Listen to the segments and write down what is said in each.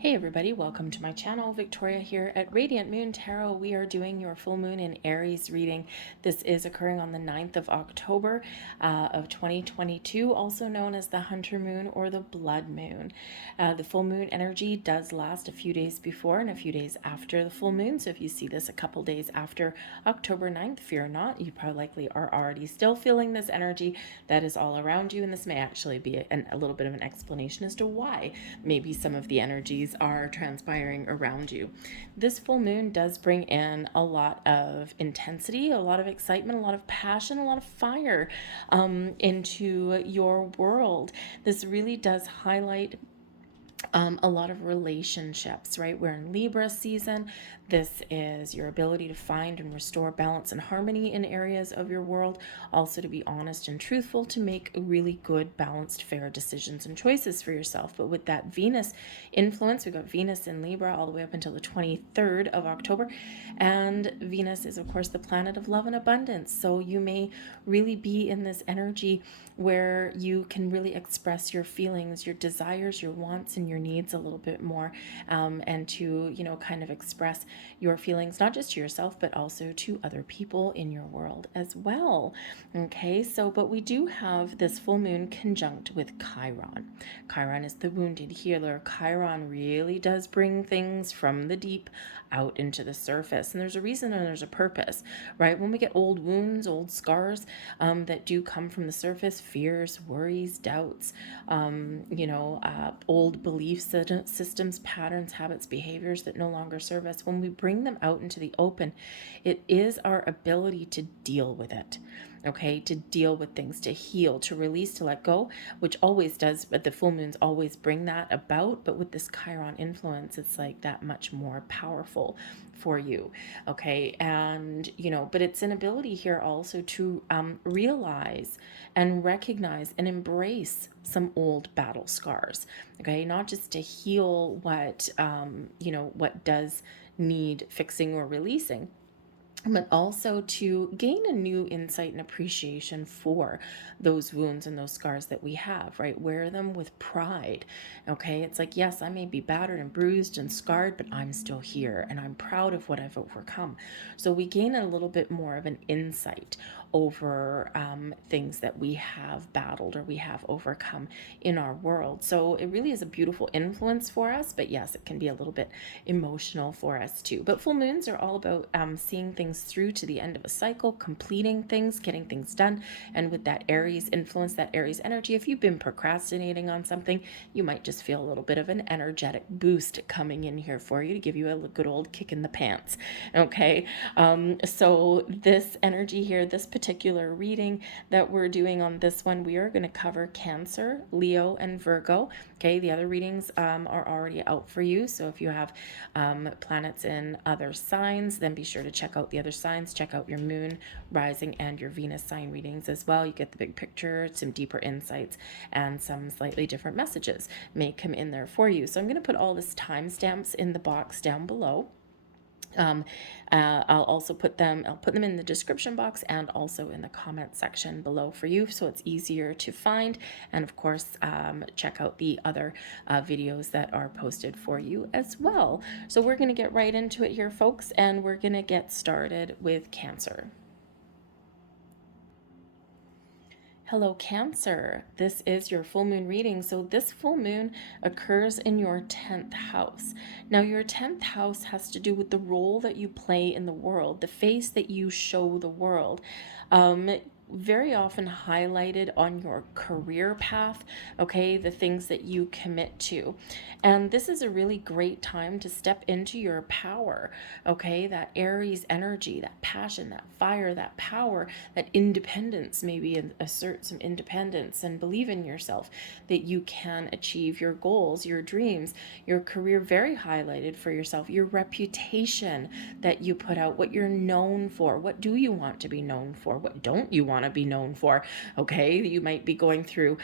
Hey everybody, welcome to my channel. Victoria here at Radiant Moon Tarot. We are doing your full moon in Aries reading. This is occurring on the 9th of October of 2022, also known as the Hunter Moon or the Blood Moon. The full moon energy does last a few days before and a few days after the full moon. So if you see this a couple days after October 9th, fear not, you probably likely are already still feeling this energy that is all around you. And this may actually be a little bit of an explanation as to why maybe some of the energies are transpiring around you. This full moon does bring in a lot of intensity, a lot of excitement, a lot of passion, a lot of fire into your world. This really does highlight a lot of relationships, right? We're in Libra season. This is your ability to find and restore balance and harmony in areas of your world. Also to be honest and truthful, to make really good, balanced, fair decisions and choices for yourself. But with that Venus influence, we've got Venus in Libra all the way up until the 23rd of October. And Venus is, of course, the planet of love and abundance. So you may really be in this energy where you can really express your feelings, your desires, your wants, and your needs a little bit more, and to, kind of express your feelings, not just to yourself, but also to other people in your world as well. Okay, so, but we do have this full moon conjunct with Chiron. Chiron is the wounded healer. Chiron really does bring things from the deep out into the surface. And there's a reason and there's a purpose, right? When we get old wounds, old scars that do come from the surface, fears, worries, doubts, old belief systems, patterns, habits, behaviors that no longer serve us, when we bring them out into the open, it is our ability to deal with it. Okay, to deal with things, to heal, to release, to let go, which always does, but the full moons always bring that about. But with this Chiron influence, it's like that much more powerful for you. Okay, and but it's an ability here also to realize and recognize and embrace some old battle scars. Okay, not just to heal what what does need fixing or releasing, but also to gain a new insight and appreciation for those wounds and those scars that we have, right? Wear them with pride. Okay, it's like, yes, I may be battered and bruised and scarred, but I'm still here and I'm proud of what I've overcome. So we gain a little bit more of an insight over things that we have battled or we have overcome in our world. So it really is a beautiful influence for us, but yes, it can be a little bit emotional for us too. But full moons are all about seeing things through to the end of a cycle, completing things, getting things done. And with that Aries influence, that Aries energy, if you've been procrastinating on something, you might just feel a little bit of an energetic boost coming in here for you to give you a good old kick in the pants. Okay, so this energy here, this particular reading that we're doing on this one, we are going to cover Cancer, Leo, and Virgo. Okay, the other readings are already out for you. So if you have planets in other signs, then be sure to check out the other signs. Check out your moon, rising, and your Venus sign readings as well. You get the big picture, some deeper insights, and some slightly different messages may come in there for you. So I'm going to put all this timestamps in the box down below. I'll also put them in the description box and also in the comment section below for you, so it's easier to find. And of course, check out the other videos that are posted for you as well. So we're going to get right into it here, folks, and we're going to get started with Cancer. Hello, Cancer. This is your full moon reading. So this full moon occurs in your 10th house. Now, your 10th house has to do with the role that you play in the world, the face that you show the world. Very often highlighted on your career path, okay, the things that you commit to. And this is a really great time to step into your power, okay, that Aries energy, that passion, that fire, that power, that independence, maybe assert some independence and believe in yourself, that you can achieve your goals, your dreams, your career, very highlighted for yourself, your reputation that you put out, what you're known for, what do you want to be known for, what don't you want want to be known for. Okay, you might be going through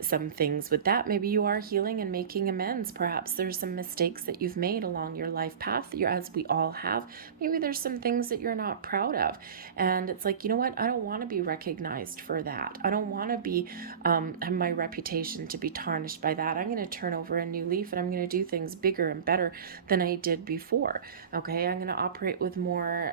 some things with that. Maybe you are healing and making amends. Perhaps there's some mistakes that you've made along your life path, as we all have. Maybe there's some things that you're not proud of, and it's like, you know what, I don't want to be recognized for that. I don't want to be have my reputation to be tarnished by that. I'm going to turn over a new leaf, and I'm going to do things bigger and better than I did before. Okay, I'm going to operate with more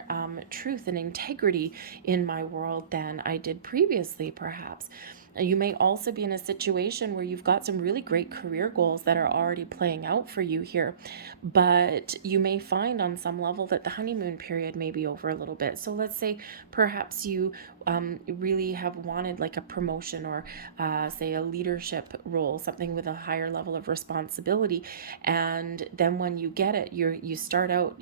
truth and integrity in my world than I did previously, perhaps. You may also be in a situation where you've got some really great career goals that are already playing out for you here, but you may find on some level that the honeymoon period may be over a little bit. So let's say perhaps you really have wanted like a promotion or say a leadership role, something with a higher level of responsibility, and then when you get it, you start out,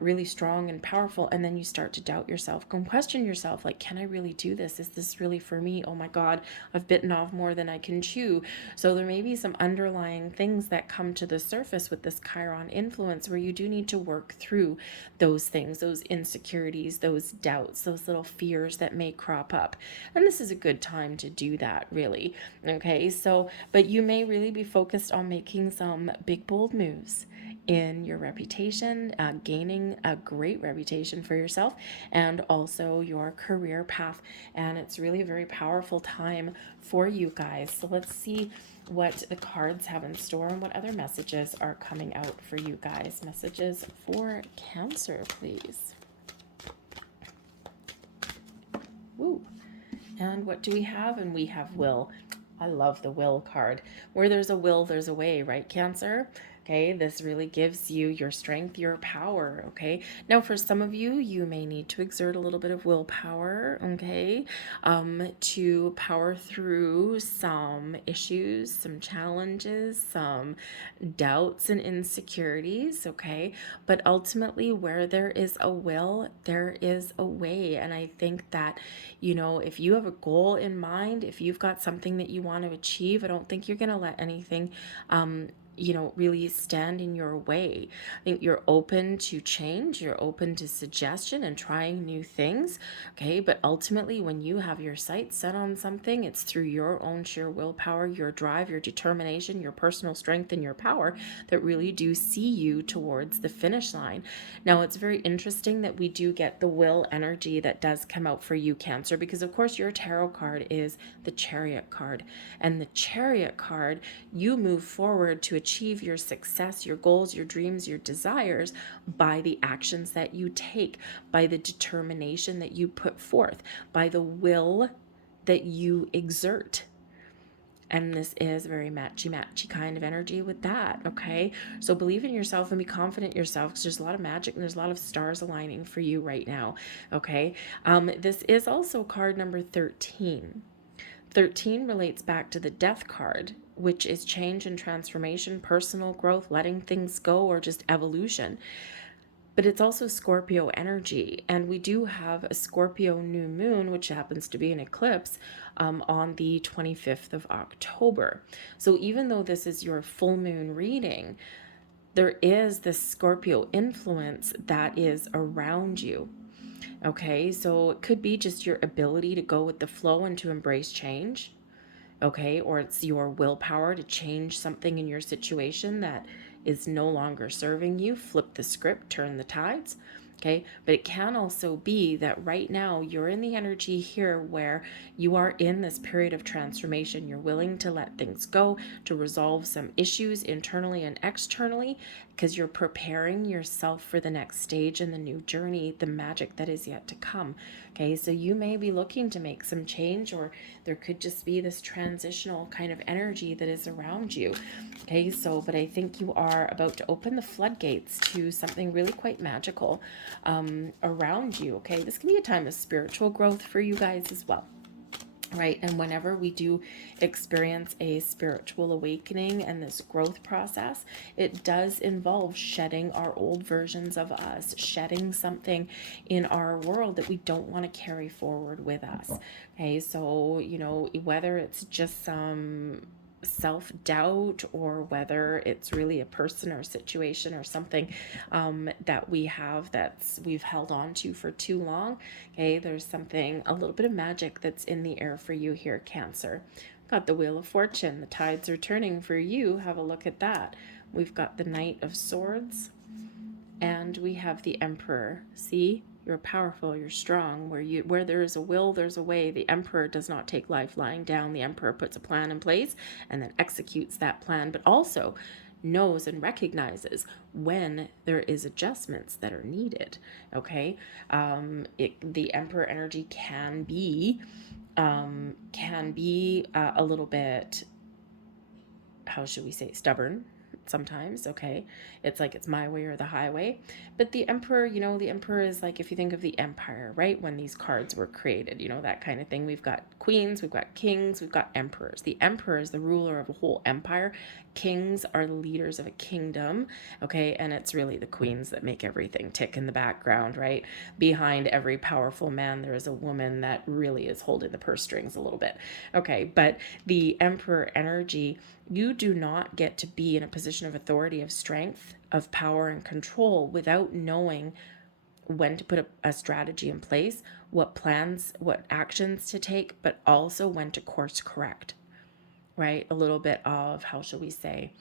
really strong and powerful, and then you start to doubt yourself, go and question yourself, like, can I really do this? Is this really for me? Oh my God, I've bitten off more than I can chew. So there may be some underlying things that come to the surface with this Chiron influence where you do need to work through those things, those insecurities, those doubts, those little fears that may crop up. And this is a good time to do that, really. Okay, so, but you may really be focused on making some big, bold moves in your reputation, gaining a great reputation for yourself, and also your career path. And it's really a very powerful time for you guys. So let's see what the cards have in store and what other messages are coming out for you guys. Messages for Cancer, please. Woo. And what do we have? And we have will. I love the will card. Where there's a will, there's a way, right, Cancer? Okay, this really gives you your strength, your power, okay? Now, for some of you, you may need to exert a little bit of willpower, okay, to power through some issues, some challenges, some doubts and insecurities, okay? But ultimately, where there is a will, there is a way. And I think that, if you have a goal in mind, if you've got something that you want to achieve, I don't think you're going to let anything really stand in your way. I think you're open to change, you're open to suggestion and trying new things, okay? But ultimately, when you have your sights set on something, it's through your own sheer willpower, your drive, your determination, your personal strength, and your power that really do see you towards the finish line. Now, it's very interesting that we do get the will energy that does come out for you, Cancer, because of course your tarot card is the Chariot card. And the Chariot card, you move forward to achieve your success, your goals, your dreams, your desires by the actions that you take, by the determination that you put forth, by the will that you exert. And this is very matchy kind of energy with that, okay? So believe in yourself and be confident in yourself, because there's a lot of magic and there's a lot of stars aligning for you right now, okay? This is also card number 13. 13 relates back to the Death card, which is change and transformation, personal growth, letting things go, or just evolution. But it's also Scorpio energy, and we do have a Scorpio new moon, which happens to be an eclipse on the 25th of October. So even though this is your full moon reading, there is this Scorpio influence that is around you. Okay, so it could be just your ability to go with the flow and to embrace change. Okay, or it's your willpower to change something in your situation that is no longer serving you. Flip the script, turn the tides. Okay, but it can also be that right now you're in the energy here where you are in this period of transformation. You're willing to let things go, to resolve some issues internally and externally, because you're preparing yourself for the next stage in the new journey, the magic that is yet to come. Okay, so you may be looking to make some change, or there could just be this transitional kind of energy that is around you. Okay, so, but I think you are about to open the floodgates to something really quite magical around you. Okay, this can be a time of spiritual growth for you guys as well. Right, and whenever we do experience a spiritual awakening and this growth process, it does involve shedding our old versions of us, shedding something in our world that we don't want to carry forward with us. Okay, so, whether it's just some self-doubt, or whether it's really a person or a situation or something that we've held on to for too long. Okay, there's something, a little bit of magic that's in the air for you here, Cancer. Got the Wheel of Fortune. The tides are turning for you. Have a look at that. We've got the Knight of Swords, and we have the Emperor. See, you're powerful, you're strong. Where there is a will, there's a way. The Emperor does not take life lying down. The Emperor puts a plan in place and then executes that plan, but also knows and recognizes when there is adjustments that are needed. Okay, the Emperor energy can be a little bit, how should we say, stubborn sometimes. Okay, it's like it's my way or the highway. But the Emperor, the Emperor is like, if you think of the Empire, right, when these cards were created, that kind of thing. We've got queens, we've got kings, we've got emperors. The Emperor is the ruler of a whole empire. Kings are the leaders of a kingdom. Okay, and it's really the queens that make everything tick in the background, right? Behind every powerful man there is a woman that really is holding the purse strings a little bit. Okay, but the Emperor energy, you do not get to be in a position of authority, of strength, of power and control without knowing when to put a strategy in place, what plans, what actions to take, but also when to course correct, right? A little bit of, how shall we say,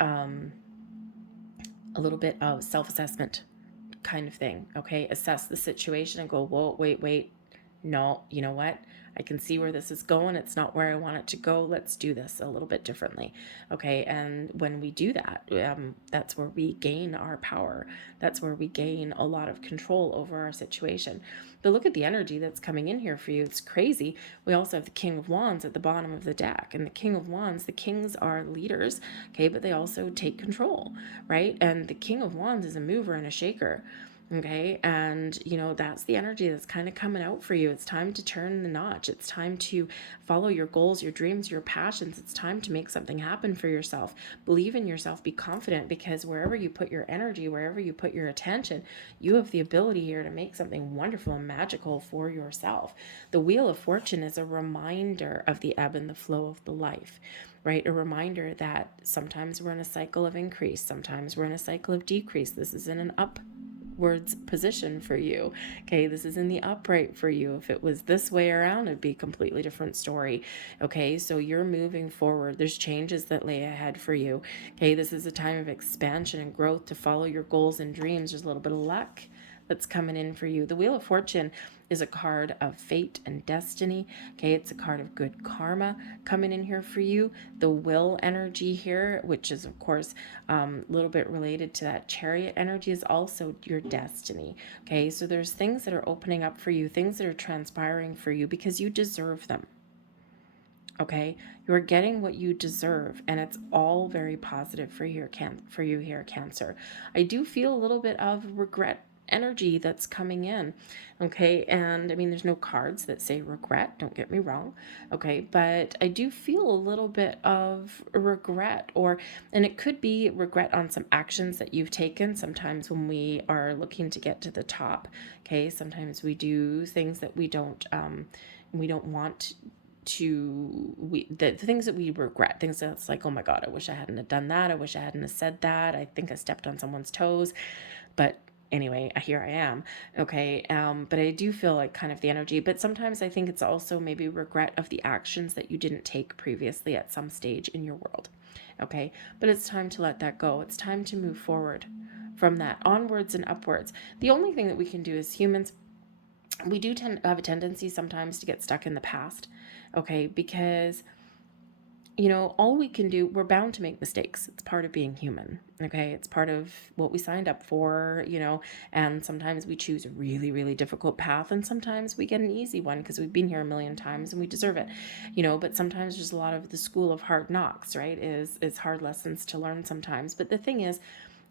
a little bit of self-assessment kind of thing. Okay, assess the situation and go, whoa, wait, no, you know what? I can see where this is going. It's not where I want it to go. Let's do this a little bit differently. Okay, and when we do that, that's where we gain our power. That's where we gain a lot of control over our situation. But look at the energy that's coming in here for you. It's crazy. We also have the King of Wands at the bottom of the deck. And the King of Wands, the kings are leaders, okay, but they also take control, right? And the King of Wands is a mover and a shaker. Okay, and that's the energy that's kind of coming out for you. It's time to turn the notch. It's time to follow your goals, your dreams, your passions. It's time to make something happen for yourself. Believe in yourself, be confident, because wherever you put your energy, wherever you put your attention, you have the ability here to make something wonderful and magical for yourself. The Wheel of Fortune is a reminder of the ebb and the flow of the life, right? A reminder that sometimes we're in a cycle of increase, sometimes we're in a cycle of decrease. This is in an upwards position for you. Okay, this is in the upright for you. If it was this way around, it'd be a completely different story. Okay, so you're moving forward. There's changes that lay ahead for you. Okay, this is a time of expansion and growth to follow your goals and dreams. There's a little bit of luck that's coming in for you. The Wheel of Fortune is a card of fate and destiny. Okay, it's a card of good karma coming in here for you. The Will energy here, which is of course a little bit related to that Chariot energy, is also your destiny. Okay, so there's things that are opening up for you, things that are transpiring for you because you deserve them. Okay, you're getting what you deserve, and it's all very positive for you here, Cancer. I do feel a little bit of regret energy that's coming in. Okay, and I mean, there's no cards that say regret, don't get me wrong. Okay, but I do feel a little bit of regret, and it could be regret on some actions that you've taken. Sometimes when we are looking to get to the top, okay, sometimes we do things that we don't want the things that we regret, things that's like, oh my god, I wish I hadn't have done that, I wish I hadn't have said that, I think I stepped on someone's toes, but anyway, here I am. Okay, but I do feel like kind of the energy, but sometimes I think it's also maybe regret of the actions that you didn't take previously at some stage in your world. Okay, but it's time to let that go. It's time to move forward from that, onwards and upwards. The only thing that we can do as humans, we do tend to have a tendency sometimes to get stuck in the past. Okay, because all we can do, we're bound to make mistakes. It's part of being human. Okay, it's part of what we signed up for, and sometimes we choose a really, really difficult path, and sometimes we get an easy one because we've been here a million times and we deserve it, but sometimes there's a lot of the school of hard knocks, right? Is hard lessons to learn sometimes. But the thing is,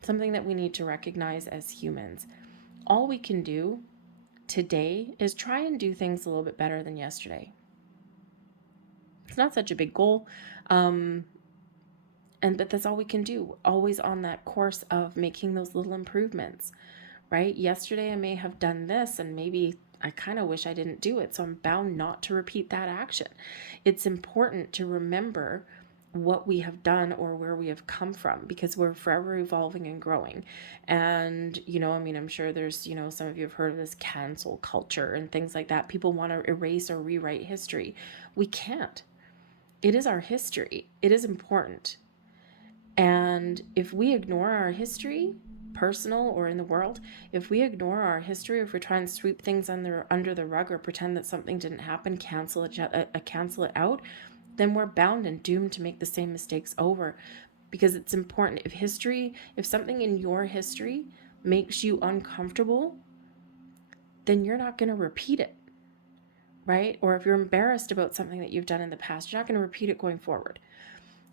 something that we need to recognize as humans, all we can do today is try and do things a little bit better than yesterday. It's not such a big goal. But that's all we can do, always on that course of making those little improvements, right? Yesterday I may have done this and maybe I kind of wish I didn't do it, so I'm bound not to repeat that action. It's important to remember what we have done or where we have come from, because we're forever evolving and growing. And, I mean, I'm sure there's, some of you have heard of this cancel culture and things like that. People want to erase or rewrite history. We can't. It is our history. It is important. And if we ignore our history, personal or in the world, if we ignore our history, if we try and sweep things under the rug or pretend that something didn't happen, cancel it out, then we're bound and doomed to make the same mistakes over. Because it's important. If something in your history makes you uncomfortable, then you're not going to repeat it, right? Or if you're embarrassed about something that you've done in the past, you're not going to repeat it going forward.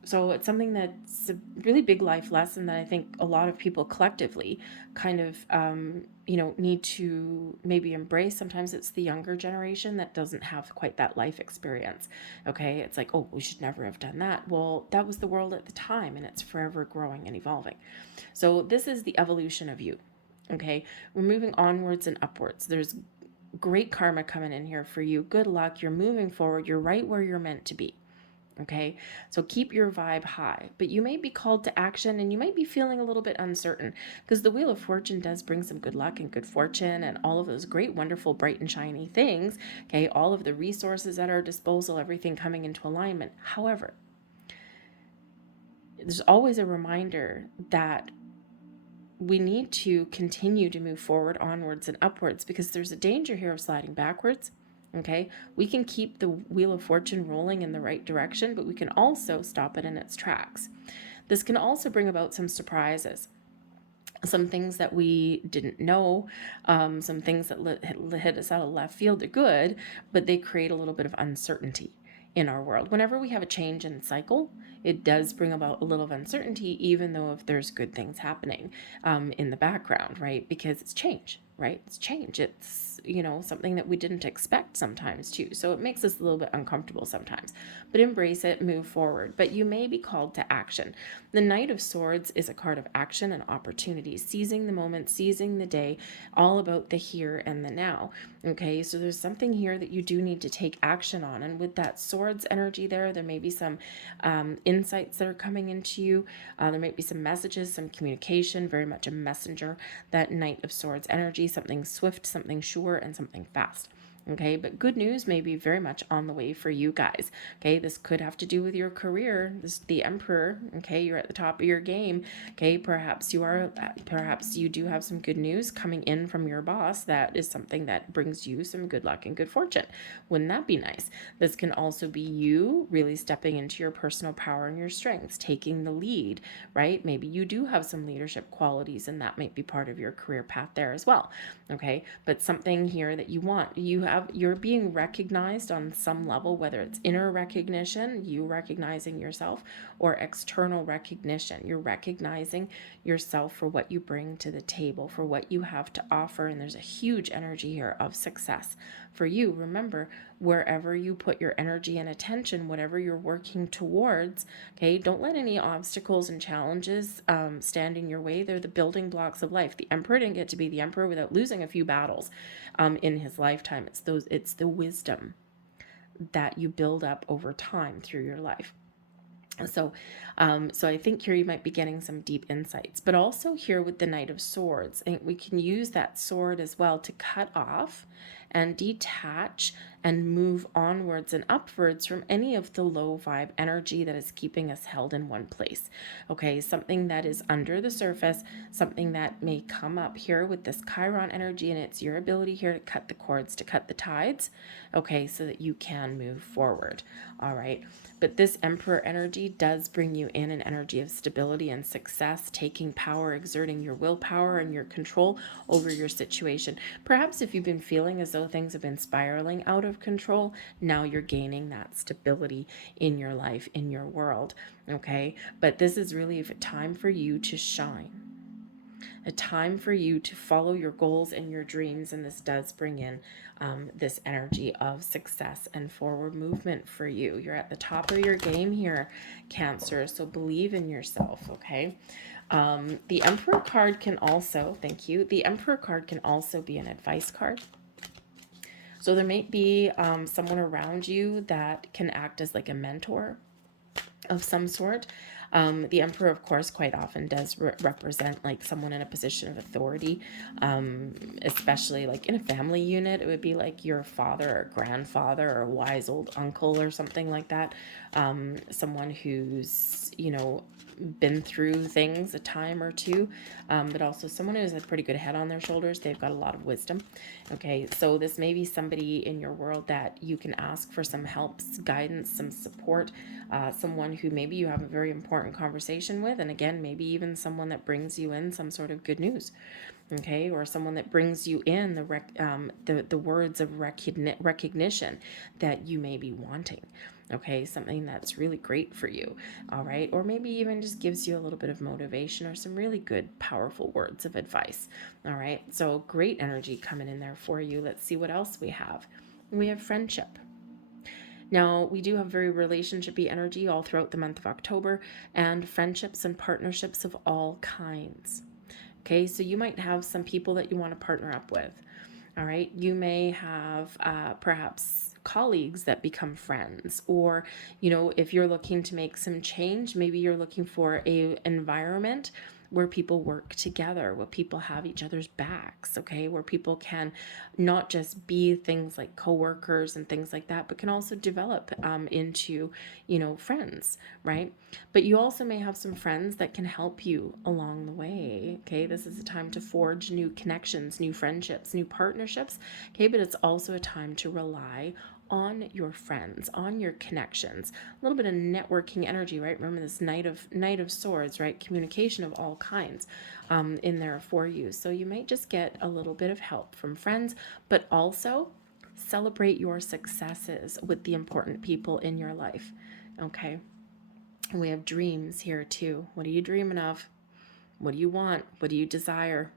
So it's something that's a really big life lesson that I think a lot of people collectively kind of, need to maybe embrace. Sometimes it's the younger generation that doesn't have quite that life experience. Okay. It's like, oh, we should never have done that. Well, that was the world at the time, and it's forever growing and evolving. So this is the evolution of you. Okay. We're moving onwards and upwards. There's great karma coming in here for you. Good luck. You're moving forward. You're right where you're meant to be. Okay, so keep your vibe high, but you may be called to action and you might be feeling a little bit uncertain, because the Wheel of Fortune does bring some good luck and good fortune and all of those great, wonderful, bright and shiny things. Okay, all of the resources at our disposal, everything coming into alignment. However, there's always a reminder that we need to continue to move forward, onwards and upwards, because there's a danger here of sliding backwards. Okay, we can keep the Wheel of Fortune rolling in the right direction, but we can also stop it in its tracks. This can also bring about some surprises, some things that we didn't know, some things that hit us out of left field. They're good, but they create a little bit of uncertainty in our world. Whenever we have a change in cycle, it does bring about a little of uncertainty, even though if there's good things happening in the background, right? Because it's change, right? It's change. It's, something that we didn't expect sometimes too. So it makes us a little bit uncomfortable sometimes, but embrace it, move forward. But you may be called to action. The Knight of Swords is a card of action and opportunity, seizing the moment, seizing the day, all about the here and the now. Okay, so there's something here that you do need to take action on. And with that swords energy there may be some insights that are coming into you. There might be some messages, some communication, very much a messenger. That Knight of Swords energy, something swift, something sure, and something fast. Okay, but good news may be very much on the way for you guys. Okay, this could have to do with your career. This is the Emperor. Okay, you're at the top of your game. Okay, perhaps you do have some good news coming in from your boss. That is something that brings you some good luck and good fortune. Wouldn't that be nice? This can also be you really stepping into your personal power and your strengths, taking the lead, right? Maybe you do have some leadership qualities, and that might be part of your career path there as well. Okay, but something here that you want, you're being recognized on some level, whether it's inner recognition, you recognizing yourself, or external recognition. You're recognizing yourself for what you bring to the table, for what you have to offer. And there's a huge energy here of success for you. Remember, wherever you put your energy and attention, whatever you're working towards, okay, don't let any obstacles and challenges stand in your way. They're the building blocks of life. The Emperor didn't get to be the Emperor without losing a few battles in his lifetime. It's the wisdom that you build up over time through your life. So I think here you might be getting some deep insights, but also here with the Knight of Swords, I think we can use that sword as well to cut off and detach and move onwards and upwards from any of the low vibe energy that is keeping us held in one place. Okay, something that is under the surface, something that may come up here with this Chiron energy, and it's your ability here to cut the cords, to cut the tides, okay, so that you can move forward. All right, but this Emperor energy does bring you in an energy of stability and success, taking power, exerting your willpower and your control over your situation. Perhaps if you've been feeling as though things have been spiraling out of control, now you're gaining that stability in your life, in your world. Okay, but this is really a time for you to shine, a time for you to follow your goals and your dreams. And this does bring in this energy of success and forward movement for you. You're at the top of your game here, Cancer, so believe in yourself. Okay, the Emperor card can also, thank you, the Emperor card can also be an advice card. So there might be someone around you that can act as like a mentor. of some sort. The Emperor, of course, quite often does represent like someone in a position of authority, especially like in a family unit. It would be like your father or grandfather or a wise old uncle or something like that. Someone who's, been through things a time or two, but also someone who has a pretty good head on their shoulders. They've got a lot of wisdom. Okay, so this may be somebody in your world that you can ask for some help, guidance, some support, someone who maybe you have a very important conversation with, and again, maybe even someone that brings you in some sort of good news. Okay, or someone that brings you in the words of recognition that you may be wanting. Okay, something that's really great for you. All right, or maybe even just gives you a little bit of motivation or some really good, powerful words of advice. All right, so great energy coming in there for you. Let's see what else we have. We have friendship. Now, we do have very relationshipy energy all throughout the month of October, and friendships and partnerships of all kinds. Okay, so you might have some people that you want to partner up with. All right, you may have perhaps colleagues that become friends, or if you're looking to make some change, maybe you're looking for a environment where people work together, where people have each other's backs, okay, where people can not just be things like coworkers and things like that, but can also develop into, friends, right? But you also may have some friends that can help you along the way, okay? This is a time to forge new connections, new friendships, new partnerships, okay? But it's also a time to rely on your friends, on your connections, a little bit of networking energy, right? Remember this Knight of Swords, right? Communication of all kinds in there for you. So you might just get a little bit of help from friends, but also celebrate your successes with the important people in your life, okay? And we have dreams here too. What are you dreaming of? What do you want? What do you desire?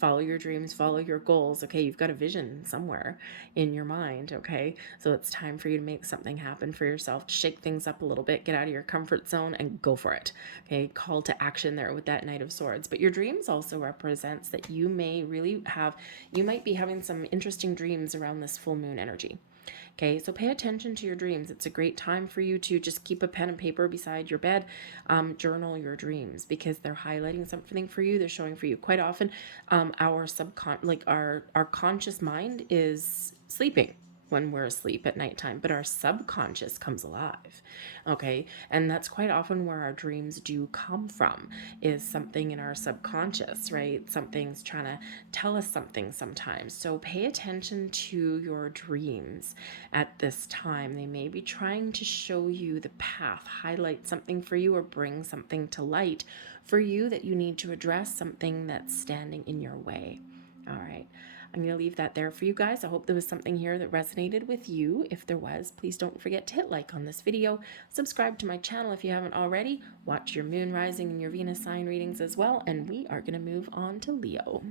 Follow your dreams, follow your goals. Okay, you've got a vision somewhere in your mind. Okay, so it's time for you to make something happen for yourself, to shake things up a little bit, get out of your comfort zone and go for it. Okay, call to action there with that Knight of Swords. But your dreams also represents that you might be having some interesting dreams around this full moon energy. Okay, so pay attention to your dreams. It's a great time for you to just keep a pen and paper beside your bed, journal your dreams, because they're highlighting something for you. They're showing for you. Quite often, our conscious mind is sleeping when we're asleep at nighttime, but our subconscious comes alive. Okay, and that's quite often where our dreams do come from, is something in our subconscious, right? Something's trying to tell us something sometimes. So pay attention to your dreams at this time. They may be trying to show you the path, highlight something for you, or bring something to light for you that you need to address, something that's standing in your way. All right. I'm going to leave that there for you guys. I hope there was something here that resonated with you. If there was, please don't forget to hit like on this video. Subscribe to my channel if you haven't already. Watch your moon rising and your Venus sign readings as well. And we are going to move on to Leo.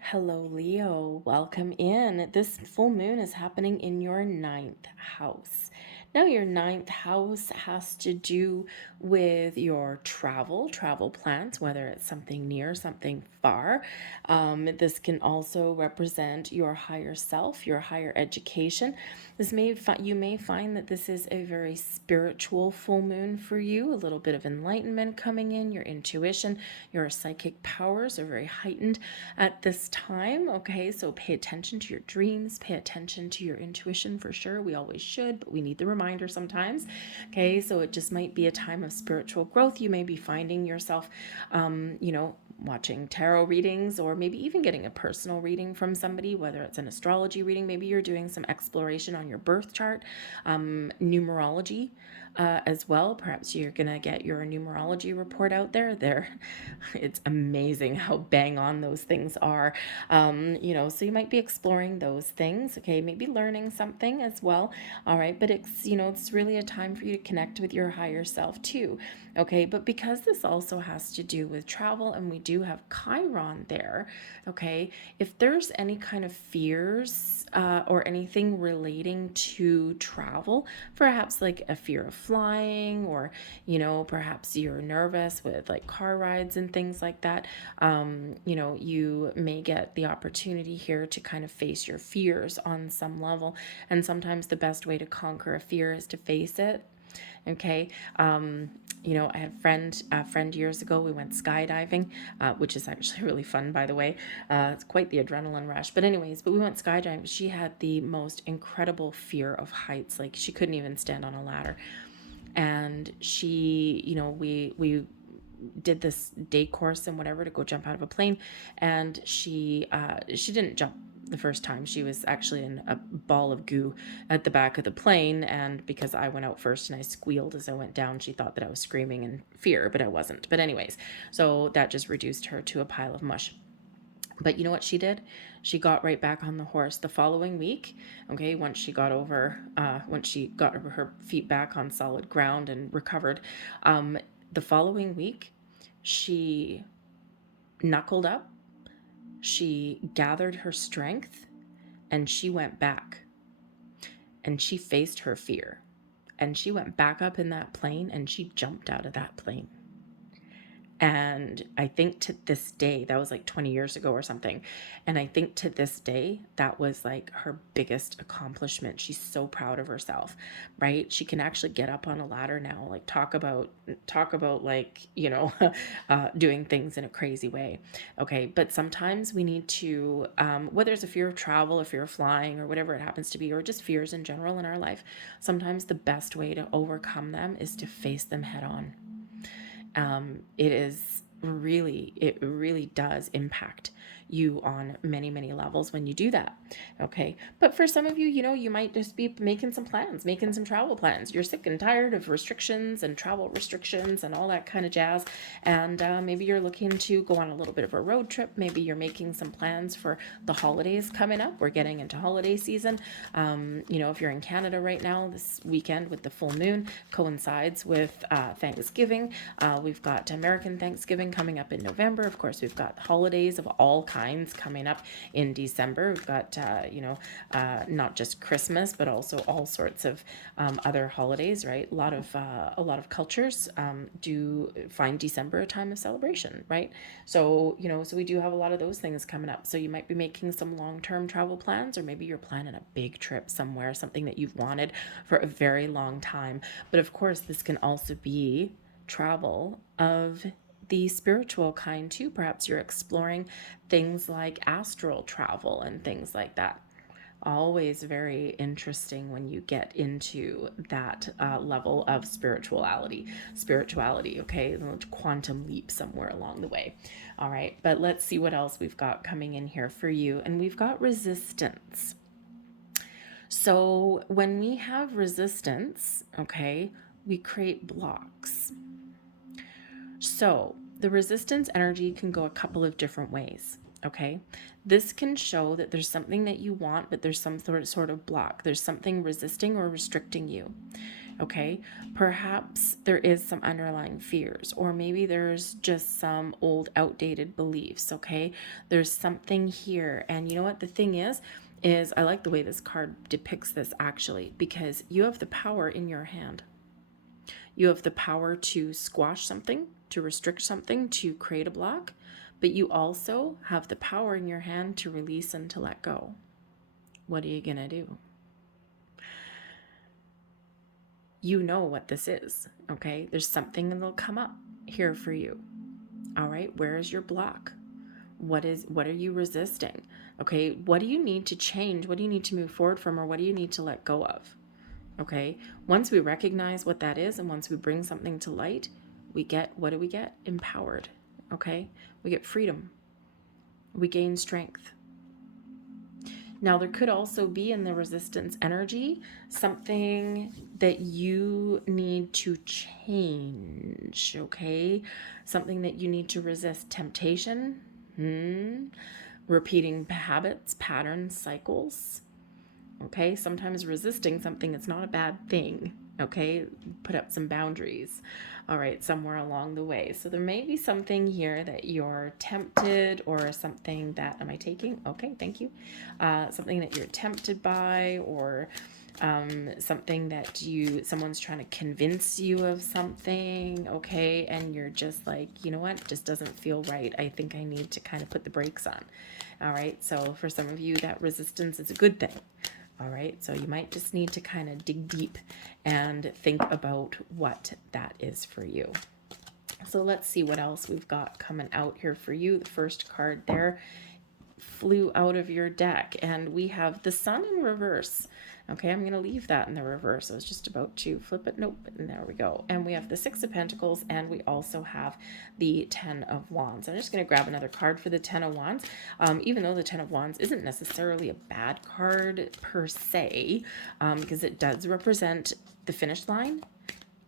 Hello, Leo. Welcome in. This full moon is happening in your 9th house. Now, your 9th house has to do with your travel plans, whether it's something near, something far. This can also represent your higher self, your higher education. You may find that this is a very spiritual full moon for you, a little bit of enlightenment coming in, your intuition, your psychic powers are very heightened at this time. Okay, so pay attention to your dreams, pay attention to your intuition for sure. We always should, but we need the reminder sometimes. Okay, so it just might be a time of spiritual growth. You may be finding yourself, watching tarot readings, or maybe even getting a personal reading from somebody, whether it's an astrology reading. Maybe you're doing some exploration on your birth chart, numerology as well. Perhaps you're gonna get your numerology report out there. It's amazing how bang on those things are. So you might be exploring those things. Okay, maybe learning something as well. All right, but it's really a time for you to connect with your higher self too. Okay, but because this also has to do with travel, and we do have Chiron there, okay, if there's any kind of fears or anything relating to travel, perhaps like a fear of flying, or, you know, perhaps you're nervous with like car rides and things like that, you know, you may get the opportunity here to kind of face your fears on some level. And sometimes the best way to conquer a fear is to face it. Okay. You know, I had a friend years ago, we went skydiving, which is actually really fun, by the way. It's quite the adrenaline rush. But anyways, we went skydiving. She had the most incredible fear of heights. Like, she couldn't even stand on a ladder. And she, you know, we did this day course and whatever to go jump out of a plane. And she didn't jump the first time. She was actually in a ball of goo at the back of the plane, and because I went out first and I squealed as I went down, she thought that I was screaming in fear, but I wasn't. But anyways, so that just reduced her to a pile of mush. But you know what she did? She got right back on the horse the following week. Okay, once she got her feet back on solid ground and recovered, the following week, she knuckled up, she gathered her strength, and she went back. And she faced her fear. And she went back up in that plane and she jumped out of that plane. And I think to this day, that was like 20 years ago or something. And I think to this day, that was like her biggest accomplishment. She's so proud of herself, right? She can actually get up on a ladder now, like talk about like, you know, doing things in a crazy way. Okay. But sometimes we need to, whether it's a fear of travel, a fear of flying, or whatever it happens to be, or just fears in general in our life, sometimes the best way to overcome them is to face them head on. It really does impact you on many, many levels when you do that. Okay. But for some of you, you know, you might just be making some plans, making some travel plans. You're sick and tired of restrictions and travel restrictions and all that kind of jazz. And maybe you're looking to go on a little bit of a road trip. Maybe you're making some plans for the holidays coming up. We're getting into holiday season. You know, if you're in Canada right now, this weekend with the full moon coincides with Thanksgiving. We've got American Thanksgiving coming up in November. Of course, we've got holidays of all kinds coming up in December. We've got, not just Christmas, but also all sorts of other holidays, right? A lot of cultures do find December a time of celebration, right? So, you know, so we do have a lot of those things coming up. So you might be making some long-term travel plans, or maybe you're planning a big trip somewhere, something that you've wanted for a very long time. But of course, this can also be travel of the spiritual kind too. Perhaps you're exploring things like astral travel and things like that. Always very interesting when you get into that level of spirituality, okay, quantum leap somewhere along the way. All right, but let's see what else we've got coming in here for you. And we've got resistance. So when we have resistance, okay, we create blocks. So the resistance energy can go a couple of different ways. Okay, this can show that there's something that you want, but there's some sort of block. There's something resisting or restricting you. Okay, perhaps there is some underlying fears, or maybe there's just some old outdated beliefs. Okay, there's something here. And you know what the thing is I like the way this card depicts this, actually, because you have the power in your hand. You have the power to squash something, to restrict something, to create a block, but you also have the power in your hand to release and to let go. What are you going to do? You know what this is, okay? There's something that'll come up here for you. All right, where is your block? What are you resisting? Okay, what do you need to change? What do you need to move forward from, or what do you need to let go of? Okay, once we recognize what that is, and once we bring something to light, what do we get? Empowered. Okay, we get freedom. We gain strength. Now, there could also be in the resistance energy something that you need to change, okay? Something that you need to resist. Temptation, repeating habits, patterns, cycles. Okay, sometimes resisting something is not a bad thing. Okay, put up some boundaries. All right, somewhere along the way. So there may be something here that you're tempted, or something that, am I taking? Okay, thank you. Something that you're tempted by, or something that someone's trying to convince you of something, okay, and you're just like, you know what, it just doesn't feel right. I think I need to kind of put the brakes on. All right, so for some of you, that resistance is a good thing. All right, so you might just need to kind of dig deep and think about what that is for you. So let's see what else we've got coming out here for you. The first card there flew out of your deck, and we have the Sun in reverse. Okay, I'm going to leave that in the reverse. I was just about to flip it. Nope, and there we go. And we have the Six of Pentacles, and we also have the Ten of Wands. I'm just going to grab another card for the Ten of Wands. Even though the Ten of Wands isn't necessarily a bad card per se, because it does represent the finish line.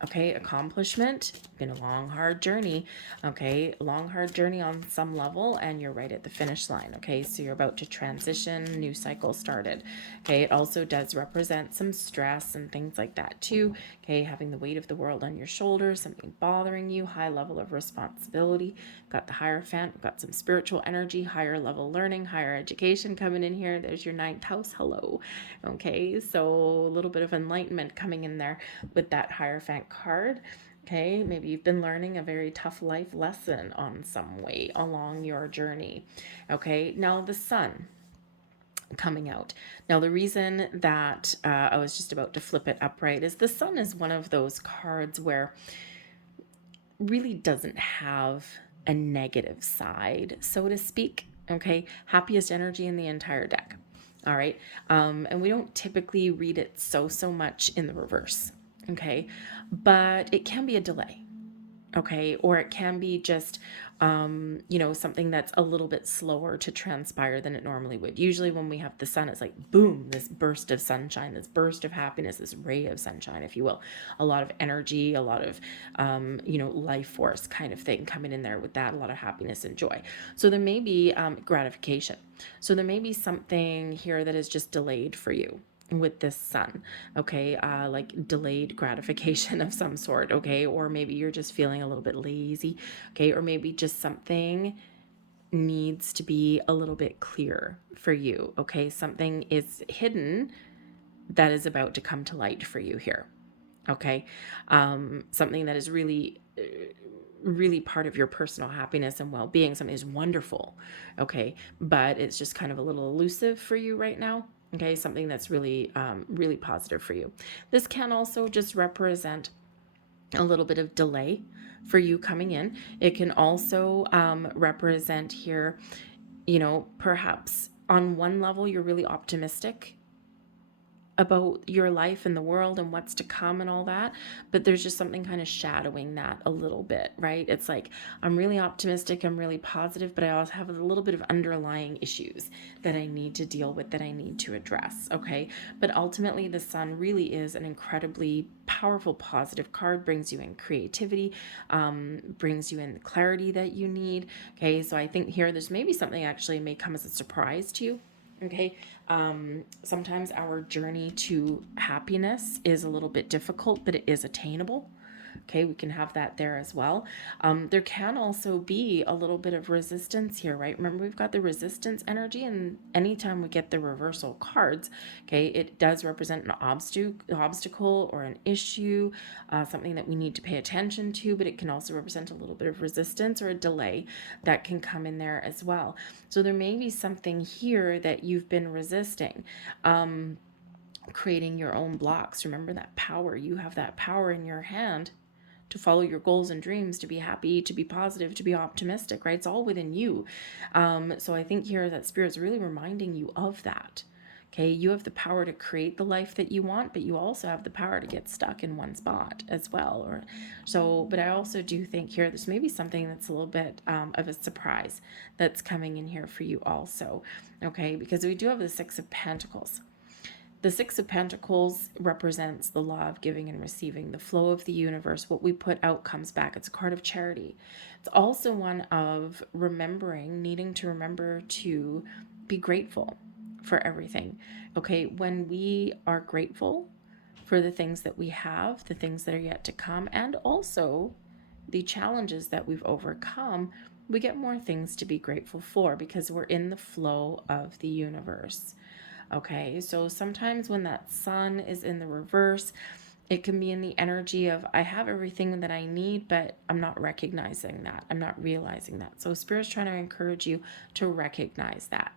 Okay, accomplishment, been a long, hard journey. Okay, long, hard journey on some level, and you're right at the finish line. Okay, so you're about to transition, new cycle started. Okay, it also does represent some stress and things like that too. Okay, having the weight of the world on your shoulders, something bothering you, high level of responsibility. Got the Hierophant, got some spiritual energy, higher level learning, higher education coming in here. There's your 9th house. Hello. Okay, so a little bit of enlightenment coming in there with that Hierophant card. Okay, maybe you've been learning a very tough life lesson on some way along your journey. Okay, now the Sun coming out. Now the reason that I was just about to flip it upright is the Sun is one of those cards where really doesn't have a negative side, so to speak. Okay, happiest energy in the entire deck. All right, and we don't typically read it so much in the reverse. Okay, but it can be a delay. Okay, or it can be just something that's a little bit slower to transpire than it normally would. Usually when we have the Sun, it's like boom, this burst of sunshine, this burst of happiness, this ray of sunshine, if you will. A lot of energy, a lot of life force kind of thing coming in there with that, a lot of happiness and joy. So there may be gratification. So there may be something here that is just delayed for you with this Sun. Okay, like delayed gratification of some sort. Okay, or maybe you're just feeling a little bit lazy. Okay, or maybe just something needs to be a little bit clear for you. Okay, something is hidden that is about to come to light for you here. Okay, something that is really part of your personal happiness and well-being. Something is wonderful. Okay, but it's just kind of a little elusive for you right now. Okay, something that's really really positive for you. This can also just represent a little bit of delay for you coming in. It can also represent here, perhaps on one level you're really optimistic about your life and the world and what's to come and all that, but there's just something kind of shadowing that a little bit, right? It's like, I'm really optimistic, I'm really positive, but I also have a little bit of underlying issues that I need to deal with, that I need to address. Okay, but ultimately the Sun really is an incredibly powerful positive card, brings you in creativity, brings you in the clarity that you need. Okay, so I think here there's maybe something actually may come as a surprise to you. Okay, sometimes our journey to happiness is a little bit difficult, but it is attainable. Okay, we can have that there as well. There can also be a little bit of resistance here, right? Remember, we've got the resistance energy, and anytime we get the reversal cards, okay, it does represent an obstacle or an issue, something that we need to pay attention to, but it can also represent a little bit of resistance or a delay that can come in there as well. So there may be something here that you've been resisting. Creating your own blocks. Remember that power. You have that power in your hand to follow your goals and dreams, to be happy, to be positive, to be optimistic, right? It's all within you. So I think here that Spirit's really reminding you of that. Okay, you have the power to create the life that you want, but you also have the power to get stuck in one spot as well. But I also do think here there's maybe something that's a little bit of a surprise that's coming in here for you also. Okay, because we do have the Six of Pentacles. The Six of Pentacles represents the law of giving and receiving, the flow of the universe. What we put out comes back. It's a card of charity. It's also one of needing to remember to be grateful for everything. Okay, when we are grateful for the things that we have, the things that are yet to come, and also the challenges that we've overcome, we get more things to be grateful for because we're in the flow of the universe. Okay, so sometimes when that sun is in the reverse, it can be in the energy of, I have everything that I need, but I'm not recognizing that. I'm not realizing that. So Spirit's trying to encourage you to recognize that.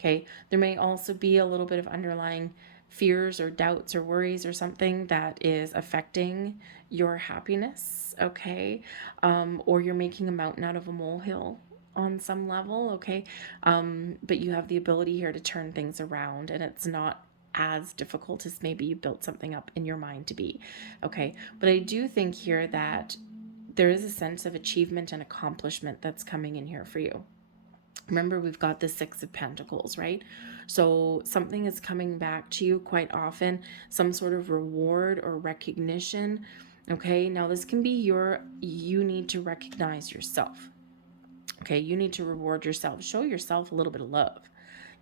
Okay, there may also be a little bit of underlying fears or doubts or worries or something that is affecting your happiness. Okay, or you're making a mountain out of a molehill on some level. Okay, but you have the ability here to turn things around, and it's not as difficult as maybe you built something up in your mind to be. Okay, but I do think here that there is a sense of achievement and accomplishment that's coming in here for you. Remember, we've got the Six of Pentacles, right? So something is coming back to you quite often, some sort of reward or recognition. Okay, now this can be you need to recognize yourself. Okay, you need to reward yourself, show yourself a little bit of love.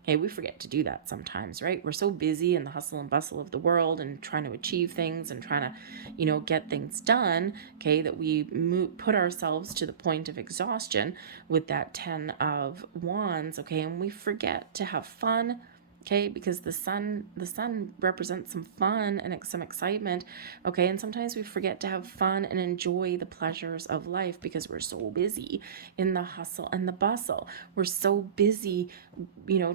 Okay, we forget to do that sometimes, right? We're so busy in the hustle and bustle of the world and trying to achieve things and trying to, get things done, okay, that we put ourselves to the point of exhaustion with that 10 of Wands, okay, and we forget to have fun, okay, because the sun represents some fun and some excitement, okay, and sometimes we forget to have fun and enjoy the pleasures of life because we're so busy in the hustle and the bustle. We're so busy,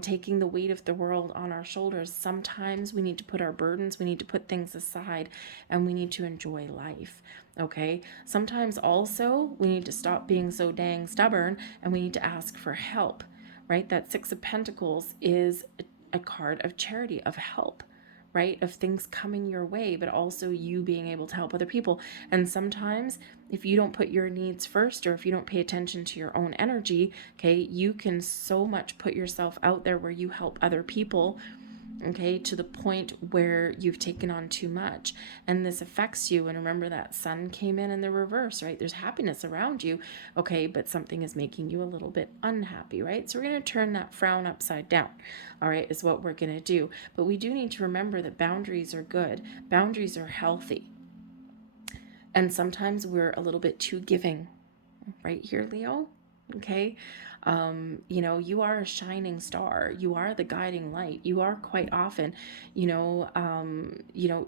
taking the weight of the world on our shoulders. Sometimes we need to put our burdens, we need to put things aside, and we need to enjoy life. Okay, sometimes also we need to stop being so dang stubborn and we need to ask for help, right? That Six of Pentacles is a card of charity, of help, right? Of things coming your way, but also you being able to help other people. And sometimes if you don't put your needs first, or if you don't pay attention to your own energy, okay, you can so much put yourself out there where you help other people, okay, to the point where you've taken on too much and this affects you. And remember, that sun came in the reverse, right? There's happiness around you, okay, but something is making you a little bit unhappy, right? So we're going to turn that frown upside down, all right, is what we're going to do. But we do need to remember that boundaries are good, boundaries are healthy, and sometimes we're a little bit too giving, right here, Leo. Okay, you are a shining star, you are the guiding light, you are quite often,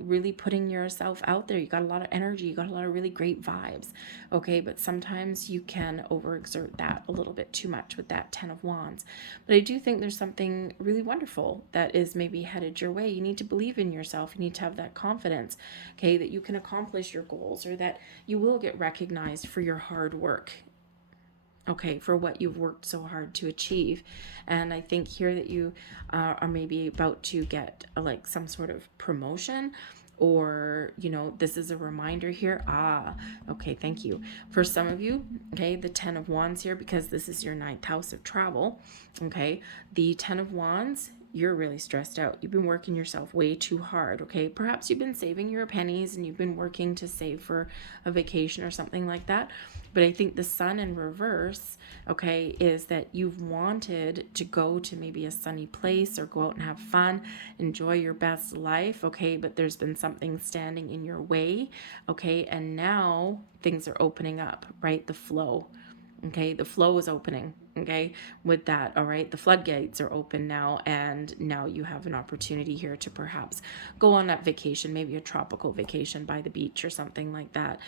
really putting yourself out there. You got a lot of energy, you got a lot of really great vibes, okay, but sometimes you can overexert that a little bit too much with that 10 of Wands. But I do think there's something really wonderful that is maybe headed your way. You need to believe in yourself, you need to have that confidence, okay, that you can accomplish your goals, or that you will get recognized for your hard work, okay, for what you've worked so hard to achieve. And I think here that you are maybe about to get like some sort of promotion, or this is a reminder here. Okay, thank you. For some of you, okay, the 10 of Wands here, because this is your 9th house of travel, okay, the 10 of Wands, you're really stressed out. You've been working yourself way too hard, okay? Perhaps you've been saving your pennies and you've been working to save for a vacation or something like that. But I think the sun in reverse, okay, is that you've wanted to go to maybe a sunny place or go out and have fun, enjoy your best life, okay? But there's been something standing in your way, okay? And now things are opening up, right? The flow. Okay, the flow is opening, okay, with that, all right, the floodgates are open now, and now you have an opportunity here to perhaps go on that vacation, maybe a tropical vacation by the beach or something like that,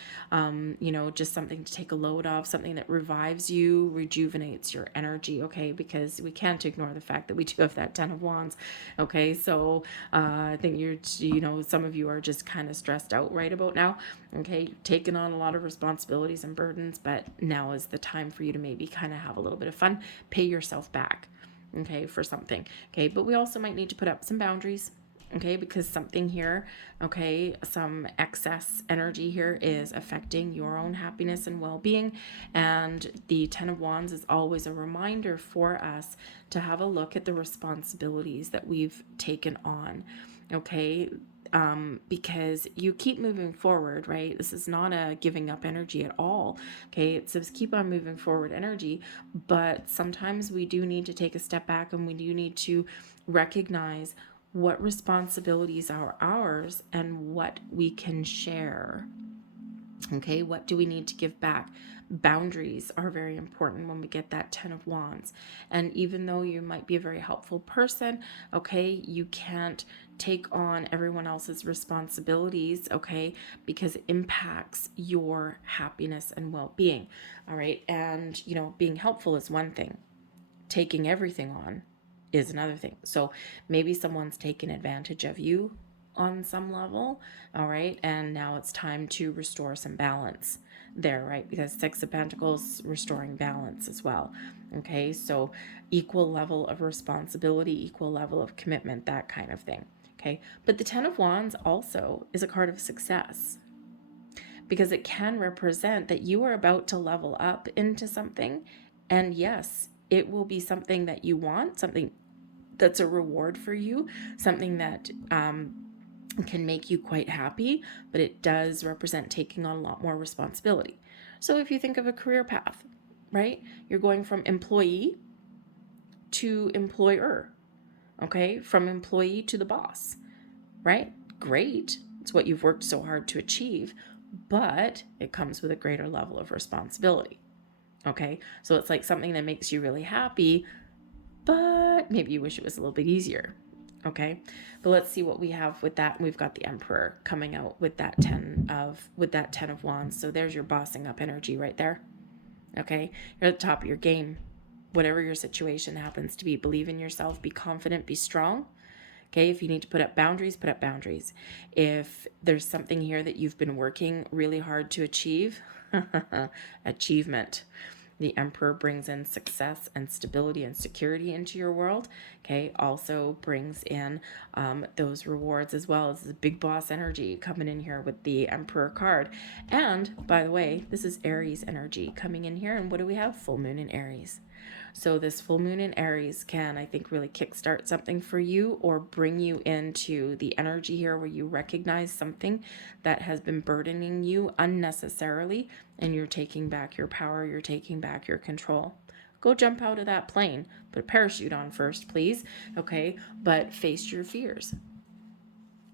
just something to take a load off, something that revives you, rejuvenates your energy, okay, because we can't ignore the fact that we do have that 10 of Wands, okay, so I think some of you are just kind of stressed out right about now, okay, taking on a lot of responsibilities and burdens, but now is the time for you to maybe kind of have a little bit of fun, pay yourself back, okay, for something, okay, but we also might need to put up some boundaries, okay, because something here, okay, some excess energy here is affecting your own happiness and well-being, and the 10 of Wands is always a reminder for us to have a look at the responsibilities that we've taken on, okay, because you keep moving forward, right? This is not a giving up energy at all, okay? It says keep on moving forward energy, but sometimes we do need to take a step back and we do need to recognize what responsibilities are ours and what we can share, Okay, what do we need to give back? Boundaries are very important when we get that 10 of Wands. And even though you might be a very helpful person, okay, you can't take on everyone else's responsibilities, okay, because it impacts your happiness and well-being. All right, and being helpful is one thing. Taking everything on is another thing. So maybe someone's taken advantage of you on some level, all right, and now it's time to restore some balance there, right? Because Six of Pentacles, restoring balance as well. Okay, so equal level of responsibility, equal level of commitment, that kind of thing. Okay, but the Ten of Wands also is a card of success, because it can represent that you are about to level up into something. And yes, it will be something that you want, something that's a reward for you, something that can make you quite happy, but it does represent taking on a lot more responsibility. So if you think of a career path, right? You're going from employee to employer, okay? From employee to the boss, right? Great. It's what you've worked so hard to achieve, but it comes with a greater level of responsibility. Okay, so it's like something that makes you really happy, but maybe you wish it was a little bit easier. Okay, but let's see what we have with that. We've got the Emperor coming out with that 10 of Wands. So there's your bossing up energy right there. Okay, you're at the top of your game. Whatever your situation happens to be, believe in yourself, be confident, be strong. Okay, if you need to put up boundaries, put up boundaries. If there's something here that you've been working really hard to achieve, achievement. The Emperor brings in success and stability and security into your world. Okay, also brings in those rewards as well as the big boss energy coming in here with the Emperor card. And by the way, this is Aries energy coming in here. And what do we have? Full moon in Aries. So this full moon in Aries can, I think, really kickstart something for you or bring you into the energy here where you recognize something that has been burdening you unnecessarily, and you're taking back your power, you're taking back your control. Go jump out of that plane. Put a parachute on first, please. Okay, but face your fears.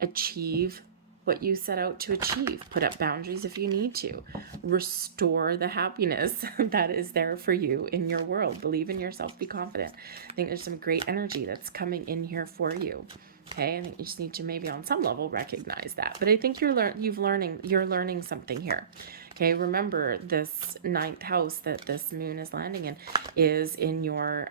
Achieve what you set out to achieve. Put up boundaries if you need to. Restore the happiness that is there for you in your world. Believe in yourself. Be confident. I think there's some great energy that's coming in here for you. Okay, I think you just need to maybe on some level recognize that. But I think you're learning something here. Okay, remember this 9th house that this moon is landing in is in your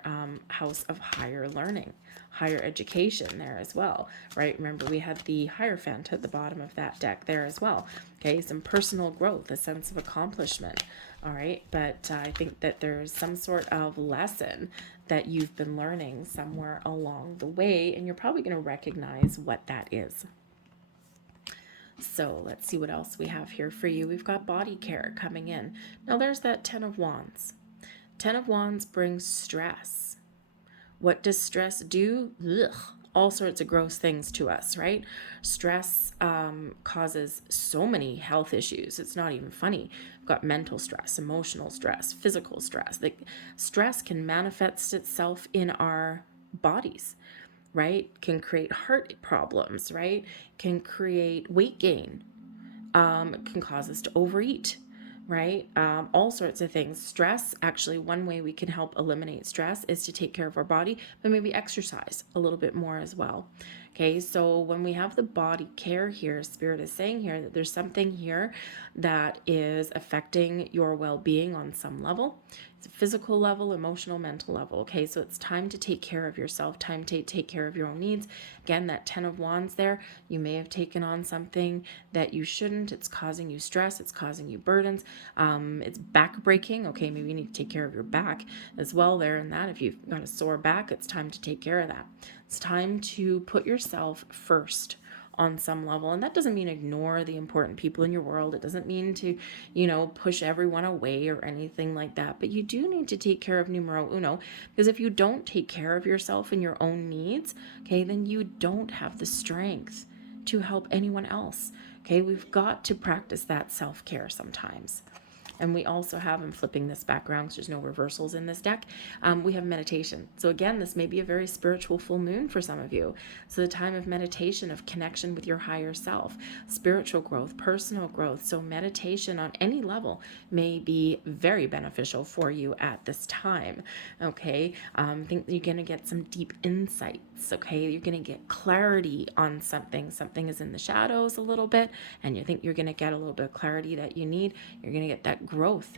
house of higher learning, higher education there as well, right? Remember we had the Hierophant at the bottom of that deck there as well. Okay, some personal growth, a sense of accomplishment. All right, but I think that there's some sort of lesson that you've been learning somewhere along the way, and you're probably going to recognize what that is. So let's see what else we have here for you. We've got body care coming in. Now there's that 10 of Wands. 10 of Wands brings stress. What does stress do? Ugh, all sorts of gross things to us, right? Stress causes so many health issues. It's not even funny. We've got mental stress, emotional stress, physical stress. Like, stress can manifest itself in our bodies, right? Can create heart problems, right? Can create weight gain. Can cause us to overeat, right? All sorts of things. Stress, actually, one way we can help eliminate stress is to take care of our body, but maybe exercise a little bit more as well. Okay, so when we have the body care here, Spirit is saying here that there's something here that is affecting your well-being on some level. It's a physical level, emotional, mental level. Okay, so it's time to take care of yourself, time to take care of your own needs. Again, that 10 of Wands there, you may have taken on something that you shouldn't. It's causing you stress, it's causing you burdens. It's back breaking. Okay, maybe you need to take care of your back as well there, and that if you've got a sore back, it's time to take care of that. It's time to put yourself first on some level. And that doesn't mean ignore the important people in your world. It doesn't mean to, push everyone away or anything like that. But you do need to take care of numero uno, because if you don't take care of yourself and your own needs, okay, then you don't have the strength to help anyone else. Okay, we've got to practice that self-care sometimes. And we also have, I'm flipping this background because there's no reversals in this deck, we have meditation. So again, this may be a very spiritual full moon for some of you. So the time of meditation, of connection with your higher self, spiritual growth, personal growth. So meditation on any level may be very beneficial for you at this time. Okay, think you're going to get some deep insights. Okay, you're going to get clarity on something. Something is in the shadows a little bit, and you think you're going to get a little bit of clarity that you need. You're going to get that growth